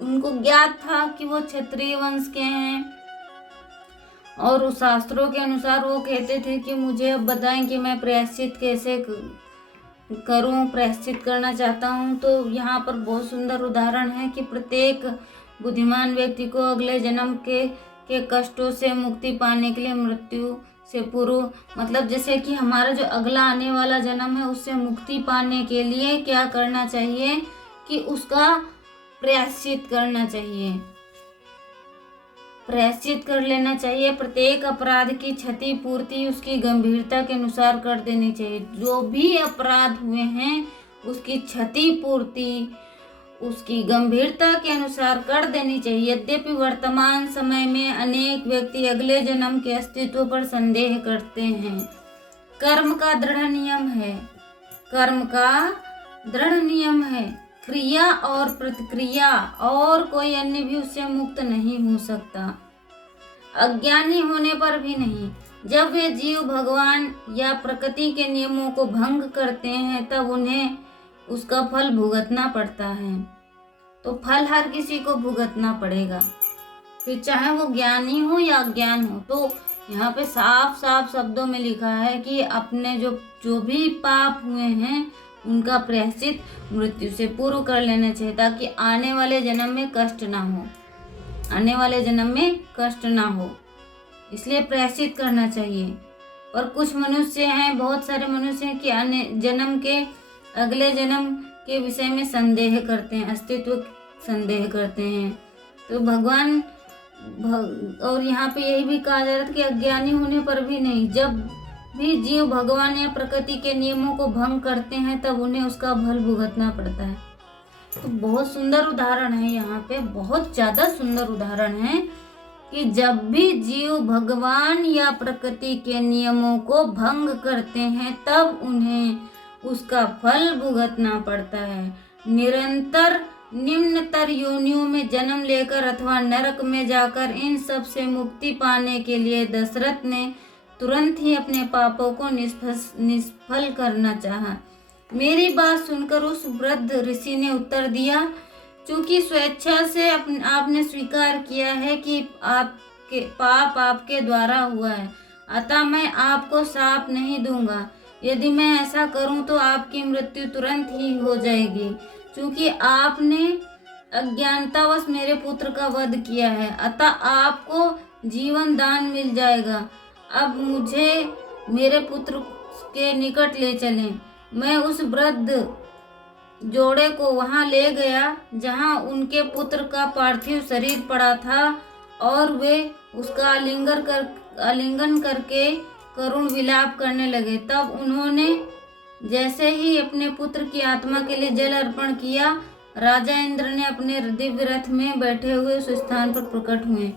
उनको ज्ञात था कि वो क्षत्रिय वंश के हैं और उस शास्त्रों के अनुसार वो कहते थे कि मुझे अब बताएं कि मैं प्रायश्चित कैसे करूं, प्रायश्चित करना चाहता हूं। तो यहाँ पर बहुत सुंदर उदाहरण है कि प्रत्येक बुद्धिमान व्यक्ति को अगले जन्म के कष्टों से मुक्ति पाने के लिए मृत्यु से पूर्व, मतलब जैसे कि हमारा जो अगला आने वाला जन्म है उससे मुक्ति पाने के लिए क्या करना चाहिए कि उसका प्रायश्चित करना चाहिए, प्रायश्चित कर लेना चाहिए। प्रत्येक अपराध की क्षतिपूर्ति उसकी गंभीरता के अनुसार कर देनी चाहिए। जो भी अपराध हुए हैं उसकी क्षतिपूर्ति उसकी गंभीरता के अनुसार कर देनी चाहिए। यद्यपि वर्तमान समय में अनेक व्यक्ति अगले जन्म के अस्तित्व पर संदेह करते हैं। कर्म का दृढ़ नियम है, क्रिया और प्रतिक्रिया और कोई अन्य भी उससे मुक्त नहीं हो सकता। अज्ञानी होने पर भी नहीं। जब वे जीव भगवान या प्रकृति के नियमों को भंग करते हैं तब उन्हें उसका फल भुगतना पड़ता है। तो फल हर किसी को भुगतना पड़ेगा, फिर चाहे वो ज्ञानी हो या अज्ञान हो। तो यहाँ पे साफ साफ शब्दों में लिखा है कि अपने जो भी पाप हुए हैं उनका प्रायश्चित मृत्यु से पूर्व कर लेना चाहिए ताकि आने वाले जन्म में कष्ट ना हो, इसलिए प्रायश्चित करना चाहिए। और कुछ मनुष्य हैं, बहुत सारे मनुष्य हैं कि अगले जन्म के विषय में संदेह करते हैं, अस्तित्व संदेह करते हैं। तो भगवान और यहाँ पे यही भी कहा जा रहा था कि अज्ञानी होने पर भी नहीं। जब भी जीव भगवान या प्रकृति के नियमों को भंग करते हैं तब उन्हें उसका फल भुगतना पड़ता है। तो बहुत सुंदर उदाहरण है, यहाँ पे बहुत ज्यादा सुंदर उदाहरण है कि जब भी जीव भगवान या प्रकृति के नियमों को भंग करते हैं तब उन्हें उसका फल भुगतना पड़ता है। निरंतर निम्नतर योनियों में जन्म लेकर अथवा नरक में जाकर इन सब से मुक्ति पाने के लिए दशरथ ने तुरंत ही अपने पापों को निष्फल करना चाहा। मेरी बात सुनकर उस वृद्ध ऋषि ने उत्तर दिया, चूंकि स्वेच्छा से आपने स्वीकार किया है कि आपके पाप आपके द्वारा हुआ है, अतः मैं आपको शाप नहीं दूंगा। यदि मैं ऐसा करूं तो आपकी मृत्यु तुरंत ही हो जाएगी, क्योंकि आपने अज्ञानतावश मेरे पुत्र का वध किया है, अतः आपको जीवन दान मिल जाएगा। अब मुझे मेरे पुत्र के निकट ले चलें। मैं उस वृद्ध जोड़े को वहां ले गया जहां उनके पुत्र का पार्थिव शरीर पड़ा था और वे उसका आलिंगन करके करुण विलाप करने लगे। तब उन्होंने जैसे ही अपने पुत्र की आत्मा के लिए जल अर्पण किया, राजा इंद्र ने अपने दिव्य रथ में बैठे हुए उस स्थान पर प्रकट हुए।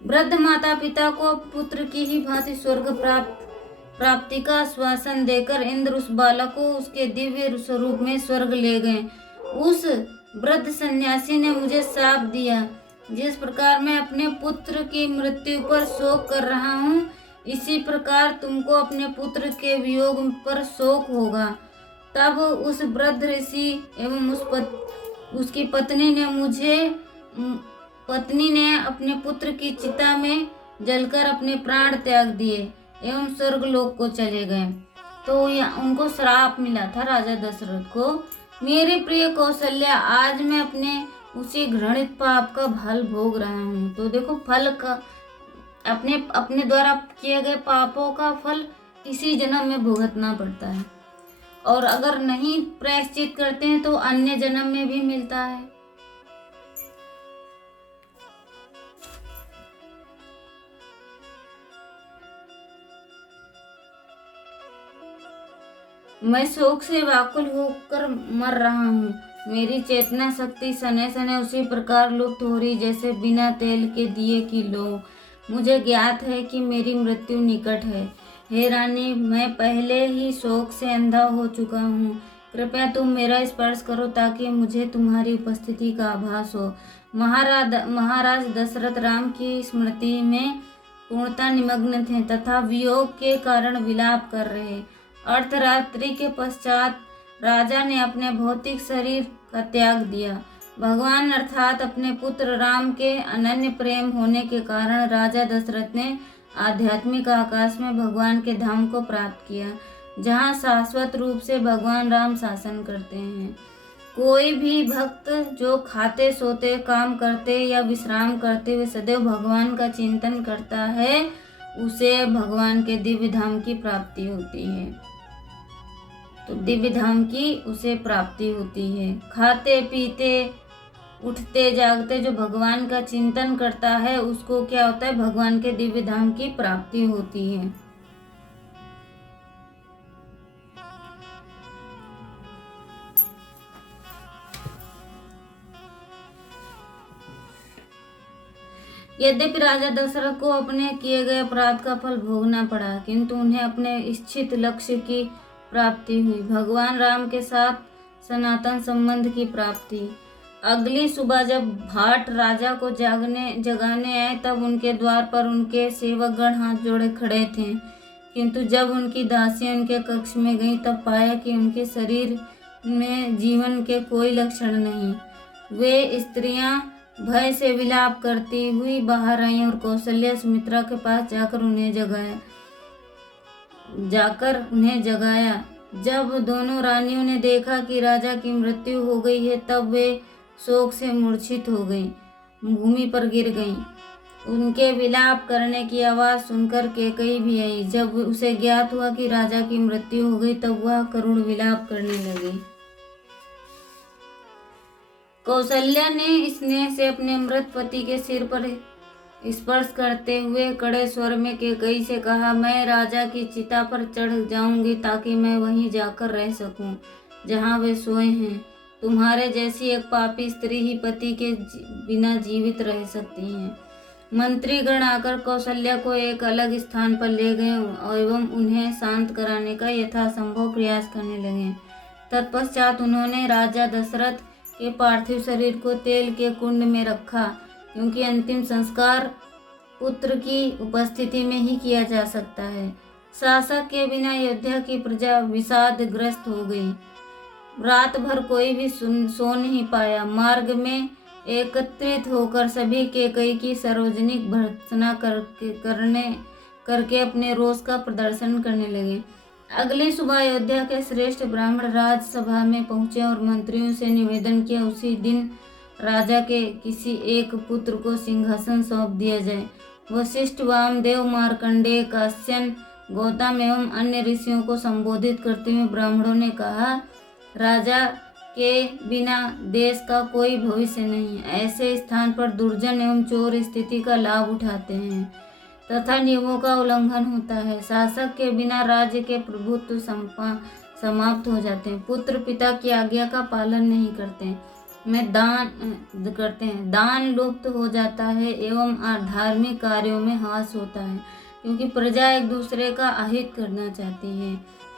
वृद्ध माता पिता को पुत्र की ही भांति स्वर्ग प्राप्ति का आश्वासन देकर इंद्र उस बालक को उसके दिव्य स्वरूप में स्वर्ग ले गए। उस वृद्ध सन्यासी ने मुझे शाप दिया, जिस प्रकार मैं अपने पुत्र की मृत्यु पर शोक कर रहा हूँ, इसी प्रकार तुमको अपने पुत्र के वियोग पर शोक होगा। तब उस वृद्ध ऋषि एवं उसकी पत्नी ने मुझे पत्नी ने अपने पुत्र की चिता में जलकर अपने प्राण त्याग दिए एवं स्वर्गलोक को चले गए। तो उनको श्राप मिला था राजा दशरथ को, मेरे प्रिय कौशल्या, आज मैं अपने उसी घृणित पाप का फल भोग रहा हूँ। तो देखो, फल का अपने अपने द्वारा किए गए पापों का फल इसी जन्म में भुगतना पड़ता है, और अगर नहीं प्रायश्चित करते हैं तो अन्य जन्म में भी मिलता है। मैं शोक से व्याकुल होकर मर रहा हूँ। मेरी चेतना शक्ति सने सने उसी प्रकार लुप्त हो रही जैसे बिना तेल के दिए की लौ। मुझे ज्ञात है कि मेरी मृत्यु निकट है। हे रानी, मैं पहले ही शोक से अंधा हो चुका हूँ। कृपया तुम मेरा स्पर्श करो ताकि मुझे तुम्हारी उपस्थिति का आभास हो। महाराज दशरथ राम की स्मृति में पूर्णता निमग्न थे तथा वियोग के कारण विलाप कर रहे। अर्धरात्रि के पश्चात राजा ने अपने भौतिक शरीर का त्याग दिया। भगवान अर्थात अपने पुत्र राम के अनन्य प्रेम होने के कारण राजा दशरथ ने आध्यात्मिक आकाश में भगवान के धाम को प्राप्त किया, जहाँ शाश्वत रूप से भगवान राम शासन करते हैं। कोई भी भक्त जो खाते सोते, काम करते या विश्राम करते हुए सदैव भगवान का चिंतन करता है, उसे भगवान के दिव्य धाम की प्राप्ति होती है। तो दिव्य धाम की उसे प्राप्ति होती है। खाते पीते, उठते जागते जो भगवान का चिंतन करता है, उसको क्या होता है? भगवान के दिव्य धाम की प्राप्ति होती है। यद्यपि राजा दशरथ को अपने किए गए अपराध का फल भोगना पड़ा, किंतु उन्हें अपने इच्छित लक्ष्य की प्राप्ति हुई, भगवान राम के साथ सनातन संबंध की प्राप्ति। अगली सुबह जब भाट राजा को जगाने आए, तब उनके द्वार पर उनके सेवकगण हाथ जोड़े खड़े थे, किंतु जब उनकी दासियां उनके कक्ष में गईं, तब पाया कि उनके शरीर में जीवन के कोई लक्षण नहीं। वे स्त्रियां भय से विलाप करती हुई बाहर आईं और कौशल्या सुमित्रा के पास जाकर उन्हें जगाया। जब दोनों रानियों ने देखा कि राजा की मृत्यु हो गई है, तब वे शोक से मूर्छित हो गईं, भूमि पर गिर गईं। उनके विलाप करने की आवाज सुनकर कैकेयी भी आई। जब उसे ज्ञात हुआ कि राजा की मृत्यु हो गई, तब वह करुण विलाप करने लगी। कौशल्या ने स्नेह से अपने मृत पति के सिर पर स्पर्श करते हुए कड़े स्वर में कैकेयी से कहा, मैं राजा की चिता पर चढ़ जाऊंगी ताकि मैं वहीं जाकर रह सकूं जहां वे सोए हैं। तुम्हारे जैसी एक पापी स्त्री ही पति के बिना जीवित रह सकती हैं। मंत्रीगण आकर कौशल्या को एक अलग स्थान पर ले गए एवं उन्हें शांत कराने का यथासंभव प्रयास करने लगे। तत्पश्चात उन्होंने राजा दशरथ के पार्थिव शरीर को तेल के कुंड में रखा, क्योंकि अंतिम संस्कार पुत्र की उपस्थिति में ही किया जा सकता है। शासक के बिना अयोध्या की प्रजा विषादग्रस्त हो गई। रात भर कोई भी सो नहीं पाया। मार्ग में एकत्रित होकर सभी कैकेयी की सार्वजनिक भर्त्सना करके अपने रोष का प्रदर्शन करने लगे। अगली सुबह अयोध्या के श्रेष्ठ ब्राह्मण राजसभा में पहुंचे और मंत्रियों से निवेदन किया, उसी दिन राजा के किसी एक पुत्र को सिंहासन सौंप दिया जाए। वशिष्ठ, वामदेव, मार्कंडेय, काश्यप, गौतम एवं अन्य ऋषियों को संबोधित करते हुए ब्राह्मणों ने कहा, राजा के बिना देश का कोई भविष्य नहीं। ऐसे स्थान पर दुर्जन एवं चोर स्थिति का लाभ उठाते हैं तथा नियमों का उल्लंघन होता है। शासक के बिना राज्य के प्रभुत्व समाप्त हो जाते हैं। पुत्र पिता की आज्ञा का पालन नहीं करते दान लुप्त हो जाता है एवं धार्मिक कार्यों में ह्रास होता है, क्योंकि प्रजा एक दूसरे का अहित करना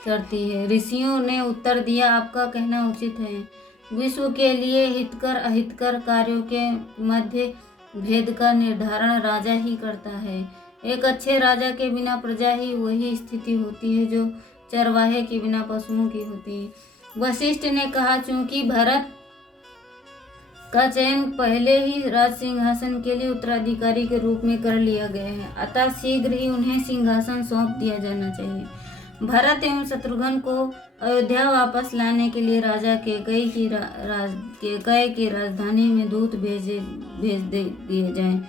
करती है। ऋषियों ने उत्तर दिया, आपका कहना उचित है। विश्व के लिए हितकर अहितकर कार्यों के मध्य भेद का निर्धारण राजा ही करता है। एक अच्छे राजा के बिना प्रजा ही वही स्थिति होती है जो चरवाहे के बिना पशुओं की होती है। वशिष्ठ ने कहा, चूंकि भरत का चयन पहले ही राज सिंहासन के लिए उत्तराधिकारी के रूप में कर लिया गया है, अतः शीघ्र ही उन्हें सिंहासन सौंप दिया जाना चाहिए। भरत एवं शत्रुघ्न को अयोध्या वापस लाने के लिए राजा केकय की राजधानी में दूत भेज दिए जाएं।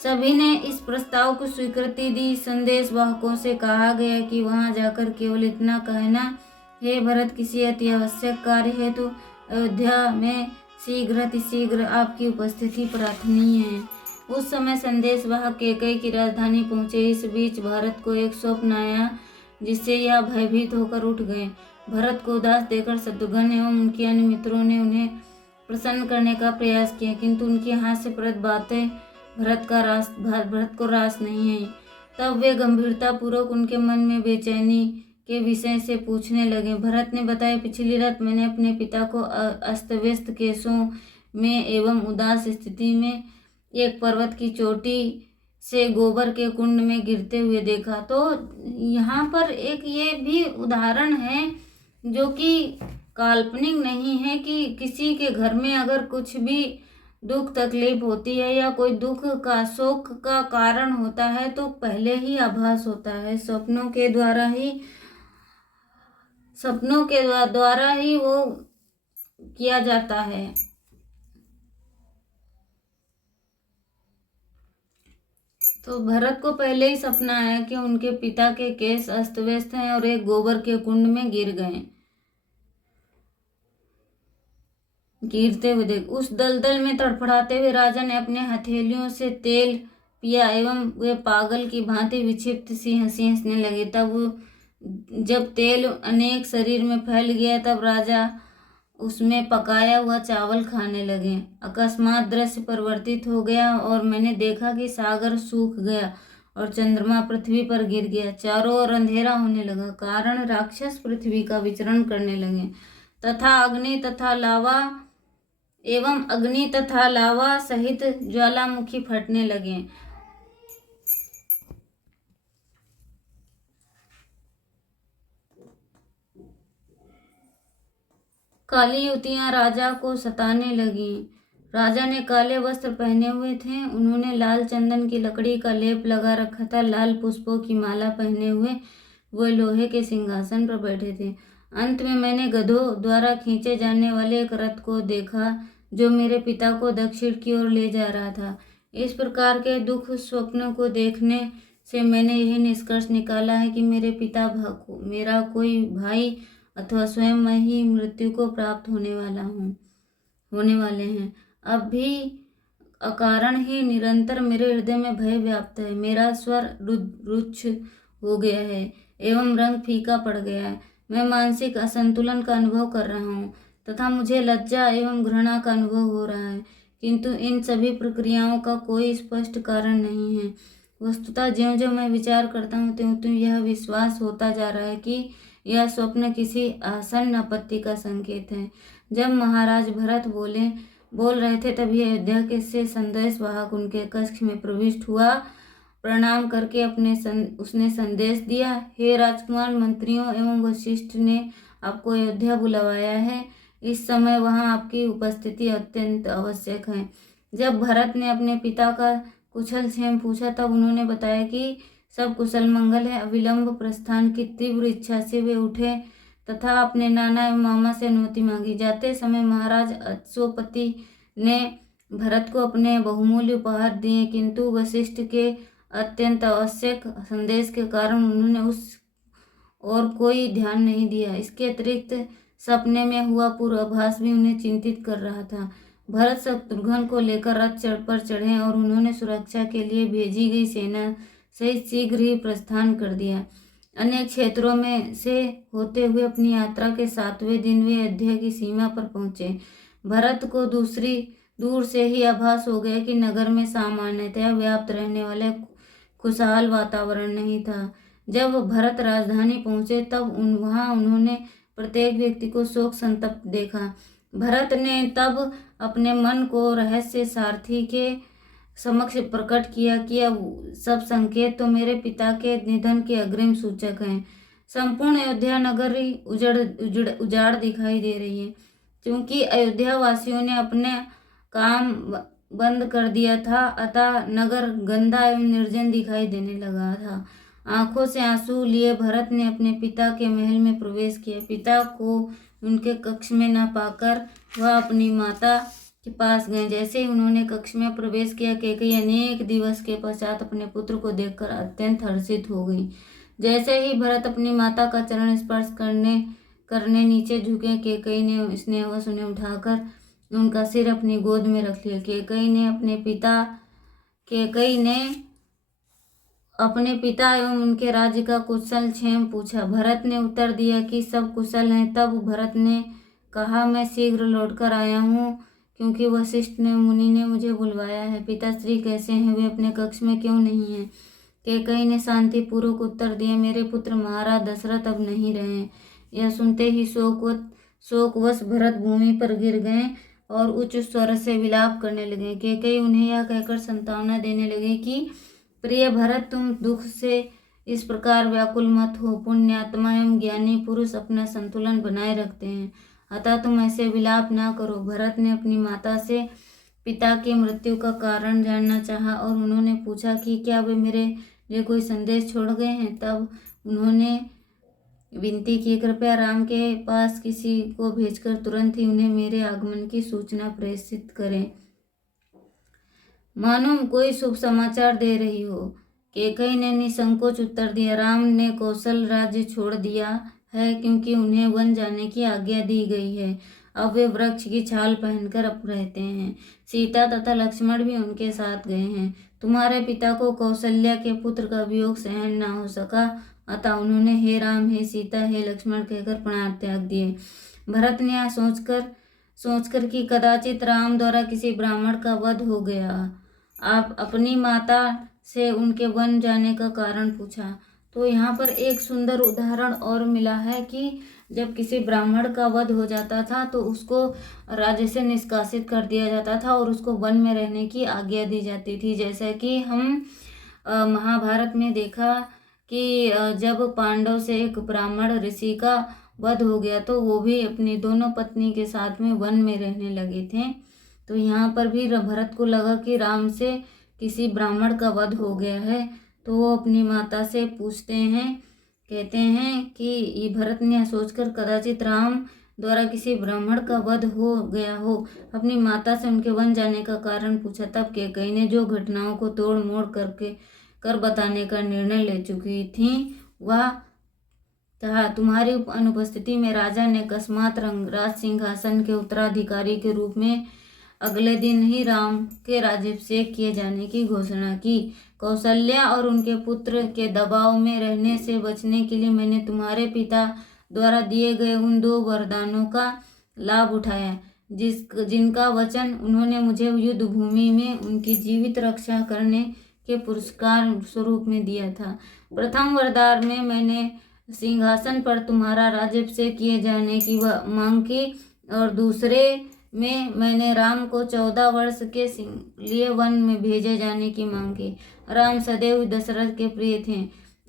सभी ने इस प्रस्ताव को स्वीकृति दी। संदेश वाहकों से कहा गया कि वहां जाकर केवल इतना कहना, हे भरत, किसी अति आवश्यक कार्य हेतु अयोध्या में शीघ्र आपकी उपस्थिति प्रार्थनीय है। उस समय संदेश वाहक केकई की राजधानी पहुंचे। इस बीच भरत को एक स्वप्न आया, जिससे यह भयभीत होकर उठ गए। भरत को उदास देखकर शत्रुघ्न एवं उनके अन्य मित्रों ने उन्हें प्रसन्न करने का प्रयास किया, किंतु उनकी हास्यप्रद बातें भरत को रास नहीं आई। तब वे गंभीरता पूर्वक उनके मन में बेचैनी के विषय से पूछने लगे। भरत ने बताया, पिछली रात मैंने अपने पिता को अस्त व्यस्त केसों में एवं उदास स्थिति में एक पर्वत की चोटी से गोबर के कुंड में गिरते हुए देखा। तो यहाँ पर एक ये भी उदाहरण है जो कि काल्पनिक नहीं है, कि किसी के घर में अगर कुछ भी दुख तकलीफ होती है या कोई दुख का शोक का कारण होता है तो पहले ही आभास होता है, सपनों के द्वारा ही वो किया जाता है। तो भरत को पहले ही सपना आया कि उनके पिता के केस अस्त व्यस्त हैं और एक गोबर के कुंड में गिरते हुए देख। उस दलदल में तड़फड़ाते हुए राजा ने अपने हथेलियों से तेल पिया एवं वे पागल की भांति विक्षिप्त सी हंसी हंसने लगे। जब तेल अनेक शरीर में फैल गया तब राजा उसमें पकाया हुआ चावल खाने लगे। अकस्मात दृश्य परिवर्तित हो गया और मैंने देखा कि सागर सूख गया और चंद्रमा पृथ्वी पर गिर गया। चारों ओर अंधेरा होने लगा, कारण राक्षस पृथ्वी का विचरण करने लगे तथा अग्नि तथा लावा सहित ज्वालामुखी फटने लगे। काली युवतियां राजा को सताने लगीं। राजा ने काले वस्त्र पहने हुए थे, उन्होंने लाल चंदन की लकड़ी का लेप लगा रखा था। लाल पुष्पों की माला पहने हुए वो लोहे के सिंहासन पर बैठे थे। अंत में मैंने गधों द्वारा खींचे जाने वाले एक रथ को देखा जो मेरे पिता को दक्षिण की ओर ले जा रहा था। इस प्रकार के दुख स्वप्नों को देखने से मैंने यही निष्कर्ष निकाला है कि मेरा कोई भाई अथवा स्वयं मैं ही मृत्यु को प्राप्त होने वाले हैं। अब भी अकारण ही निरंतर मेरे हृदय में भय व्याप्त है। मेरा स्वर रुक्ष हो गया है एवं रंग फीका पड़ गया है। मैं मानसिक असंतुलन का अनुभव कर रहा हूँ तथा मुझे लज्जा एवं घृणा का अनुभव हो रहा है, किंतु इन सभी प्रक्रियाओं का कोई स्पष्ट कारण नहीं है। वस्तुतः ज्यों ज्यों मैं विचार करता हूँ त्यों त्यों यह विश्वास होता जा रहा है कि यह स्वप्न किसी आसन्न आपत्ति का संकेत है। जब महाराज भरत बोल रहे थे तभी अयोध्या के से संदेश वाहक उनके कक्ष में प्रविष्ट हुआ। प्रणाम करके उसने संदेश दिया, हे राजकुमार, मंत्रियों एवं वशिष्ठ ने आपको अयोध्या बुलवाया है। इस समय वहां आपकी उपस्थिति अत्यंत आवश्यक है। जब भरत ने अपने पिता का कुशल क्षेम पूछा तब उन्होंने बताया कि सब कुशल मंगल है। अविलंब प्रस्थान की तीव्र इच्छा से वे उठे तथा अपने नाना एवं मामा से अनुमति मांगी। जाते समय महाराज अश्वपति ने भरत को अपने बहुमूल्य उपहार दिए, किंतु वशिष्ठ के अत्यंत आवश्यक संदेश के कारण उन्होंने उस और कोई ध्यान नहीं दिया। इसके अतिरिक्त सपने में हुआ पूर्वाभास भी उन्हें चिंतित कर रहा था। भरत शत्रुघ्न को लेकर रथ पर चढ़े और उन्होंने सुरक्षा के लिए भेजी गई सेना सहित शीघ्र ही प्रस्थान कर दिया। अनेक क्षेत्रों में से होते हुए अपनी यात्रा के 7वें दिन वे अयोध्या की सीमा पर पहुंचे। भरत को दूर से ही आभास हो गया कि नगर में सामान्यतया व्याप्त रहने वाले खुशहाल वातावरण नहीं था। जब भरत राजधानी पहुंचे तब वहां उन्होंने प्रत्येक व्यक्ति को शोक संतप्त देखा। भरत ने तब अपने मन को रहस्य सारथी के समक्ष प्रकट किया कि अब सब संकेत तो मेरे पिता के निधन के अग्रिम सूचक हैं। संपूर्ण अयोध्या नगरी उजाड़ दिखाई दे रही है, क्योंकि अयोध्या वासियों ने काम बंद कर दिया था, अतः नगर गंदा एवं निर्जन दिखाई देने लगा था। आंखों से आंसू लिए भरत ने अपने पिता के महल में प्रवेश किया। पिता को उनके कक्ष में न पाकर वह अपनी माता के पास गए। जैसे ही उन्होंने कक्ष में प्रवेश किया, कैकेयी अनेक दिवस के पश्चात अपने पुत्र को देखकर अत्यंत हर्षित हो गई। जैसे ही भरत अपनी माता का चरण स्पर्श करने नीचे झुके, कैकेयी ने स्नेहवश उन्हें उठाकर उनका सिर अपनी गोद में रख लिया। कैकेयी ने अपने पिता एवं उनके राज्य का कुशल क्षेम पूछा। भरत ने उत्तर दिया कि सब कुशल हैं। तब भरत ने कहा, मैं शीघ्र लौटकर आया हूँ, क्योंकि वशिष्ठ मुनि ने मुझे बुलवाया है। पिताश्री कैसे हैं? वे अपने कक्ष में क्यों नहीं हैं? कैकेयी ने शांतिपूर्वक उत्तर दिया, मेरे पुत्र महाराज दशरथ अब नहीं रहे। यह सुनते ही शोकवश भरत भूमि पर गिर गए और उच्च स्वर से विलाप करने लगे। कैकेयी उन्हें यह कहकर सांत्वना देने लगी कि प्रिय भरत, तुम दुख से इस प्रकार व्याकुल मत हो। पुण्यात्मा एवं ज्ञानी पुरुष अपना संतुलन बनाए रखते हैं, अतः तुम ऐसे विलाप ना करो। भरत ने अपनी माता से पिता की मृत्यु का कारण जानना चाहा और उन्होंने पूछा कि क्या वे मेरे लिए कोई संदेश छोड़ गए हैं। तब उन्होंने विनती की, कृपया राम के पास किसी को भेजकर तुरंत ही उन्हें मेरे आगमन की सूचना प्रेषित करें, मानो कोई शुभ समाचार दे रही हो। कैकेयी ने निसंकोच उत्तर दिया, राम ने कौशल राज्य छोड़ दिया है, क्योंकि उन्हें वन जाने की आज्ञा दी गई है। अब वे वृक्ष की छाल पहनकर अब रहते हैं। सीता तथा लक्ष्मण भी उनके साथ गए हैं। तुम्हारे पिता को कौशल्या के पुत्र का वियोग सहन न हो सका, अतः उन्होंने हे राम, हे सीता, हे लक्ष्मण कहकर प्राण त्याग दिए। भरत ने यह सोचकर कि कदाचित राम द्वारा किसी ब्राह्मण का वध हो गया, आप अपनी माता से उनके वन जाने का कारण पूछा। तो यहाँ पर एक सुंदर उदाहरण और मिला है कि जब किसी ब्राह्मण का वध हो जाता था तो उसको राज्य से निष्कासित कर दिया जाता था और उसको वन में रहने की आज्ञा दी जाती थी। जैसे कि हम महाभारत में देखा कि जब पांडव से एक ब्राह्मण ऋषि का वध हो गया तो वो भी अपनी दोनों पत्नी के साथ में वन में रहने लगे थे। तो यहाँ पर भी भरत को लगा कि राम से किसी ब्राह्मण का वध हो गया है, तो वो अपनी माता से पूछते हैं, कहते हैं कि भरत ने सोचकर कदाचित राम द्वारा किसी ब्राह्मण का वध हो गया हो, अपनी माता से उनके वन जाने का कारण पूछा। तब कैकेयी ने जो घटनाओं को तोड़ मोड़ कर बताने का निर्णय ले चुकी थी, वह कहा, तुम्हारी अनुपस्थिति में राजा ने अकस्मात राज सिंहासन के उत्तराधिकारी के रूप में अगले दिन ही राम के राज्याभिषेक किए जाने की घोषणा की। कौशल्या और उनके पुत्र के दबाव में रहने से बचने के लिए मैंने तुम्हारे पिता द्वारा दिए गए उन 2 वरदानों का लाभ उठाया, जिनका वचन उन्होंने मुझे युद्ध भूमि में उनकी जीवित रक्षा करने के पुरस्कार स्वरूप में दिया था। प्रथम वरदान में मैंने सिंहासन पर तुम्हारा राज्याभिषेक किए जाने की मांग की और दूसरे में मैंने राम को 14 वर्ष के लिए वन में भेजे जाने की मांग की। राम सदैव दशरथ के प्रिय थे।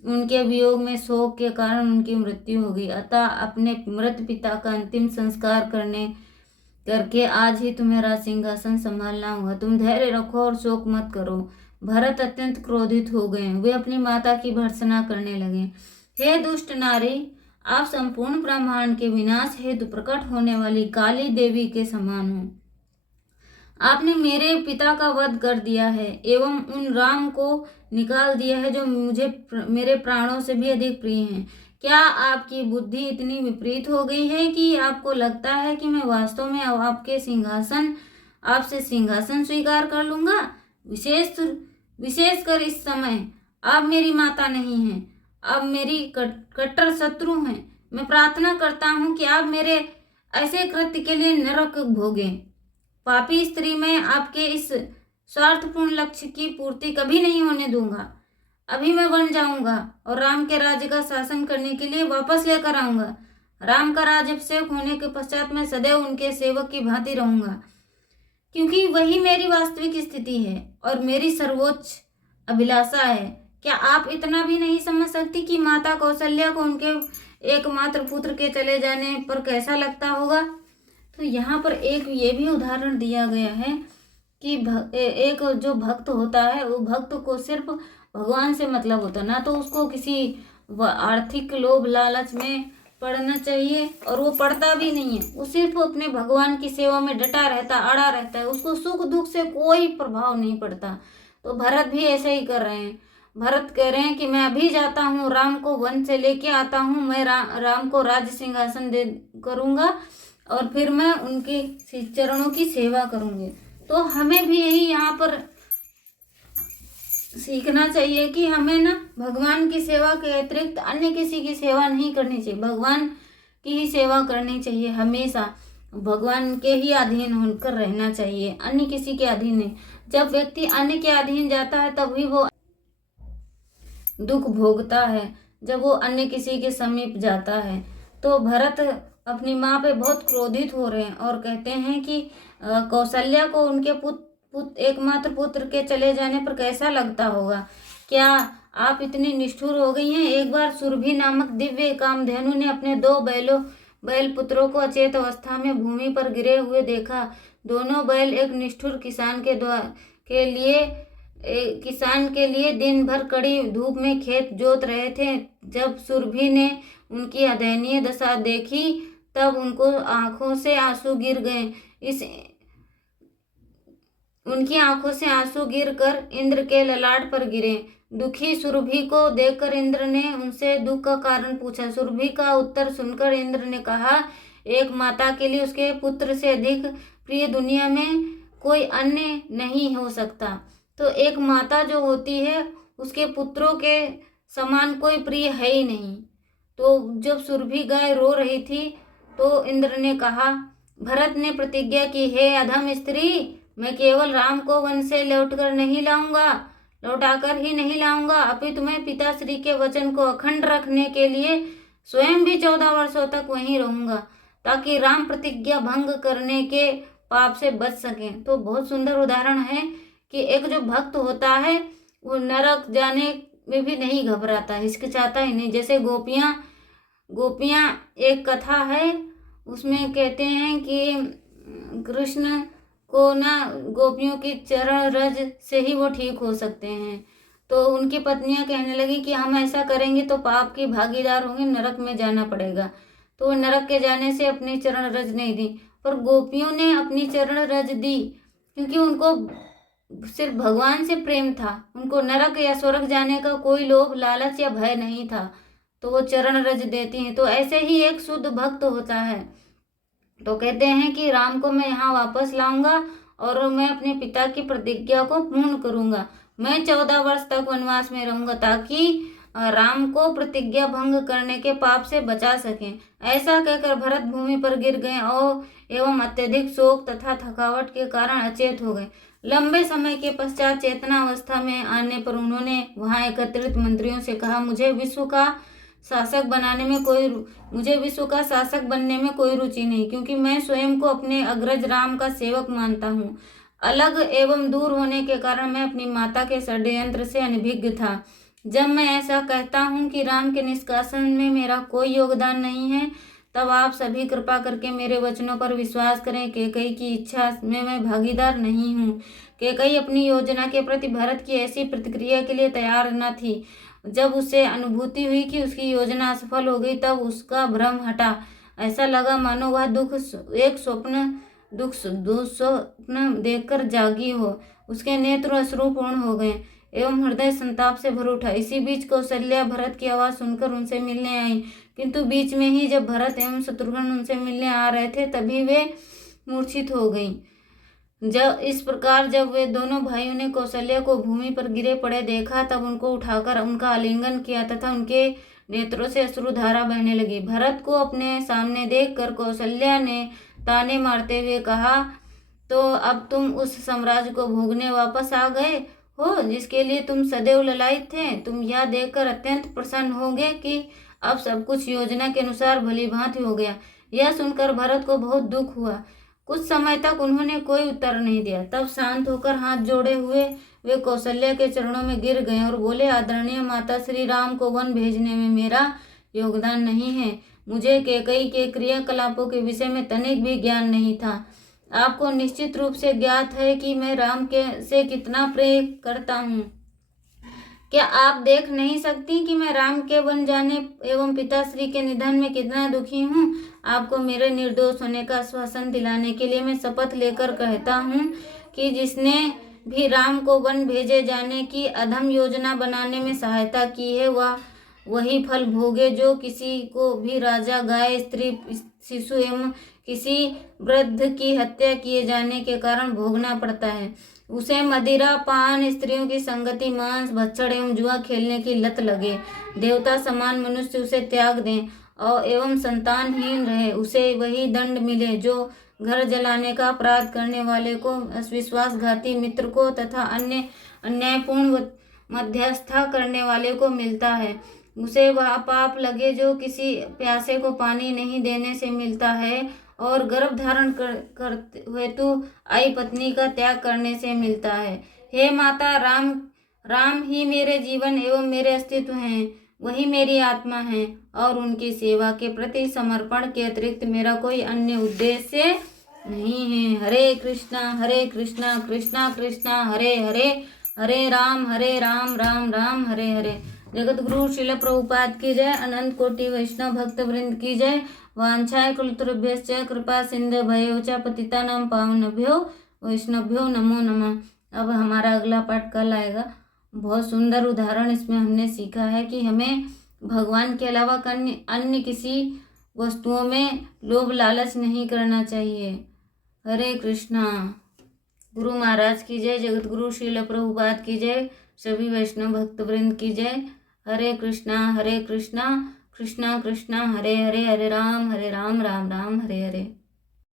उनके वियोग में शोक के कारण उनकी मृत्यु हो गई, अतः अपने मृत पिता का अंतिम संस्कार करके आज ही तुम्हें राज सिंहासन संभालना होगा। तुम धैर्य रखो और शोक मत करो। भरत अत्यंत क्रोधित हो गए। वे अपनी माता की भर्त्सना करने लगे। हे दुष्ट नारी, आप संपूर्ण ब्रह्मांड के विनाश हेतु प्रकट होने वाली काली देवी के समान हो। आपने मेरे पिता का वध कर दिया है एवं उन राम को निकाल दिया है जो मुझे मेरे प्राणों से भी अधिक प्रिय हैं। क्या आपकी बुद्धि इतनी विपरीत हो गई है कि आपको लगता है कि मैं वास्तव में आपसे सिंहासन स्वीकार कर लूंगा? विशेषकर इस समय आप मेरी माता नहीं हैं, आप मेरी कट्टर शत्रु हैं। मैं प्रार्थना करता हूँ कि आप मेरे ऐसे कृत्य के लिए नरक भोगें। पापी स्त्री, मैं आपके इस स्वार्थपूर्ण लक्ष्य की पूर्ति कभी नहीं होने दूंगा। अभी मैं वन जाऊंगा और राम के राज्य का शासन करने के लिए वापस लेकर आऊंगा। राम का राज्याभिषेक होने के पश्चात मैं सदैव उनके सेवक की भांति रहूंगा, क्योंकि वही मेरी वास्तविक स्थिति है और मेरी सर्वोच्च अभिलाषा है। क्या आप इतना भी नहीं समझ सकती कि माता कौशल्या को उनके एकमात्र पुत्र के चले जाने पर कैसा लगता होगा? तो यहाँ पर एक ये भी उदाहरण दिया गया है कि एक जो भक्त होता है वो भक्त को सिर्फ भगवान से मतलब होता है, ना तो उसको किसी आर्थिक लोभ लालच में पड़ना चाहिए, और वो पड़ता भी नहीं है। वो सिर्फ अपने भगवान की सेवा में डटा रहता, अड़ा रहता है, उसको सुख दुख से कोई प्रभाव नहीं पड़ता। तो भरत भी ऐसे ही कर रहे हैं। भरत कह रहे हैं कि मैं अभी जाता हूँ, राम को वन से लेके आता हूँ, मैं राम को राज्य सिंहासन दे करूँगा और फिर मैं उनके चरणों की सेवा करूँगी। तो हमें भी यही यहाँ पर सीखना चाहिए कि हमें ना भगवान की सेवा के अतिरिक्त अन्य किसी की सेवा नहीं करनी चाहिए, भगवान की ही सेवा करनी चाहिए। हमेशा भगवान के ही अधीन होकर रहना चाहिए, अन्य किसी के अधीन नहीं। जब व्यक्ति अन्य के अधीन जाता है तभी वो दुख भोगता है, जब वो अन्य किसी के समीप जाता है। तो भरत अपनी माँ पे बहुत क्रोधित हो रहे हैं और कहते हैं कि कौशल्या को उनके एकमात्र पुत्र के चले जाने पर कैसा लगता होगा। क्या आप इतनी निष्ठुर हो गई हैं? एक बार सुरभि नामक दिव्य कामधेनु ने अपने 2 बैल पुत्रों को अचेत अवस्था में भूमि पर गिरे हुए देखा। दोनों बैल एक निष्ठुर किसान के लिए दिन भर कड़ी धूप में खेत जोत रहे थे। जब सुरभि ने उनकी दयनीय दशा देखी तब उनको आंखों से आंसू गिर गए। उनकी आंखों से आंसू गिरकर इंद्र के ललाट पर गिरे। दुखी सुरभि को देखकर इंद्र ने उनसे दुख का कारण पूछा। सुरभि का उत्तर सुनकर इंद्र ने कहा, एक माता के लिए उसके पुत्र से अधिक प्रिय दुनिया में कोई अन्य नहीं हो सकता। तो एक माता जो होती है उसके पुत्रों के समान कोई प्रिय है ही नहीं। तो जब सुरभि गाय रो रही थी तो इंद्र ने कहा, भरत ने प्रतिज्ञा की, हे अधम स्त्री, मैं केवल राम को वन से लौटाकर ही नहीं लाऊंगा, अपितु मैं पिताश्री के वचन को अखंड रखने के लिए स्वयं भी 14 वर्षों तक वहीं रहूंगा, ताकि राम प्रतिज्ञा भंग करने के पाप से बच सकें। तो बहुत सुंदर उदाहरण है कि एक जो भक्त होता है वो नरक जाने में भी नहीं घबराता, हिचकिचाता ही नहीं। जैसे गोपियाँ एक कथा है, उसमें कहते हैं कि कृष्ण को ना गोपियों की चरण रज से ही वो ठीक हो सकते हैं। तो उनकी पत्नियां कहने लगी कि हम ऐसा करेंगे तो पाप की भागीदार होंगे, नरक में जाना पड़ेगा। तो वो नरक के जाने से अपनी चरण रज नहीं दी, पर गोपियों ने अपनी चरण रज दी, क्योंकि उनको सिर्फ भगवान से प्रेम था, उनको नरक या स्वर्ग जाने का कोई लोभ लालच या भय नहीं था। तो वो चरण रज देती हैं। तो ऐसे ही एक शुद्ध भक्त होता है। तो कहते हैं कि राम को मैं यहाँ वापस लाऊंगा और मैं अपने पिता की प्रतिज्ञा को पूर्ण करूंगा। मैं 14 वर्ष तक वनवास में रहूंगा ताकि राम को प्रतिज्ञा भंग करने के पाप से बचा सकें। ऐसा कहकर भरत भूमि पर गिर गए और एवं अत्यधिक शोक तथा थकावट के कारण अचेत हो गए। लंबे समय के पश्चात चेतना अवस्था में आने पर उन्होंने वहां एकत्रित मंत्रियों से कहा, मुझे विश्व का शासक बनने में कोई रुचि नहीं, क्योंकि मैं स्वयं को अपने अग्रज राम का सेवक मानता हूँ। अलग एवं दूर होने के कारण मैं अपनी माता के षड्यंत्र से अनभिज्ञ था। जब मैं ऐसा कहता हूँ कि राम के निष्कासन में मेरा कोई योगदान नहीं है, तब आप सभी कृपा करके मेरे वचनों पर विश्वास करें। कैकई की इच्छा में मैं भागीदार नहीं हूँ। कैकई अपनी योजना के प्रति भरत की ऐसी प्रतिक्रिया के लिए तैयार न थी। जब उसे अनुभूति हुई कि उसकी योजना असफल हो गई तब उसका भ्रम हटा। ऐसा लगा मानो वह दुस्वप्न देखकर जागी हो। उसके नेत्र अश्रुपूर्ण हो गए एवं हृदय संताप से भर उठा। इसी बीच कौशल्या भरत की आवाज़ सुनकर उनसे मिलने आई, किंतु बीच में ही जब भरत एवं शत्रुघ्न उनसे मिलने आ रहे थे तभी वे मूर्छित हो गईं। जब वे दोनों भाइयों ने कौशल्या को भूमि पर गिरे पड़े देखा तब उनको उठाकर उनका आलिंगन किया तथा उनके नेत्रों से अश्रुधारा बहने लगी। भरत को अपने सामने देखकर कौशल्या ने ताने मारते हुए कहा, तो अब तुम उस साम्राज्य को भोगने वापस आ गए हो जिसके लिए तुम सदैव ललायित थे। तुम यह देखकर अत्यंत प्रसन्न होंगे कि अब सब कुछ योजना के अनुसार भली भांति हो गया। यह सुनकर भरत को बहुत दुख हुआ। कुछ समय तक उन्होंने कोई उत्तर नहीं दिया। तब शांत होकर हाथ जोड़े हुए वे कौशल्या के चरणों में गिर गए और बोले, आदरणीय माता, श्री राम को वन भेजने में मेरा योगदान नहीं है। मुझे कैकई के क्रियाकलापों के विषय में तनिक भी ज्ञान नहीं था। आपको निश्चित रूप से ज्ञात है कि मैं राम के से कितना प्रेम करता हूँ। क्या आप देख नहीं सकती कि मैं राम के बन जाने एवं पिताश्री के निधन में कितना दुखी हूँ। आपको मेरे निर्दोष होने का आश्वासन दिलाने के लिए मैं शपथ लेकर कहता हूँ कि जिसने भी राम को वन भेजे जाने की अधम योजना बनाने में सहायता की है वह वही फल भोगे जो किसी को भी राजा, गाय, स्त्री, शिशु एवं किसी वृद्ध की हत्या किए जाने के कारण भोगना पड़ता है। उसे मदिरा पान, स्त्रियों की संगति, मांस भक्षण एवं जुआ खेलने की लत लगे, देवता समान मनुष्य उसे त्याग दें और एवं संतानहीन रहे, उसे वही दंड मिले जो घर जलाने का अपराध करने वाले को, विश्वासघाती मित्र को तथा अन्य अन्यायपूर्ण मध्यस्थता करने वाले को मिलता है। उसे वह पाप लगे जो किसी प्यासे को पानी नहीं देने से मिलता है और गर्भ धारण कर हेतु आई पत्नी का त्याग करने से मिलता है। हे माता, राम ही मेरे जीवन एवं मेरे अस्तित्व हैं, वही मेरी आत्मा है और उनकी सेवा के प्रति समर्पण के अतिरिक्त मेरा कोई अन्य उद्देश्य नहीं है। हरे कृष्णा कृष्णा कृष्णा हरे हरे, हरे राम राम राम हरे हरे। जगत गुरु श्रील प्रभुपाद की जय। अनंत कोटि वैष्णव भक्त वृंद की जय। वांछाय कुलतुभ्यश्च कृपा सिंधु भयो च पतितानां पावनेभ्यो वैष्णवभ्यो नमो नमः। अब हमारा अगला पाठ कल आएगा। बहुत सुंदर उदाहरण इसमें हमने सीखा है कि हमें भगवान के अलावा अन्य किसी वस्तुओं में लोभ लालच नहीं करना चाहिए। हरे कृष्णा। गुरु महाराज की जय। जगत गुरु श्रील प्रभुपाद की जय। सभी वैष्णव भक्त वृंद की जय। हरे कृष्णा कृष्णा कृष्णा हरे हरे, हरे राम राम राम हरे हरे।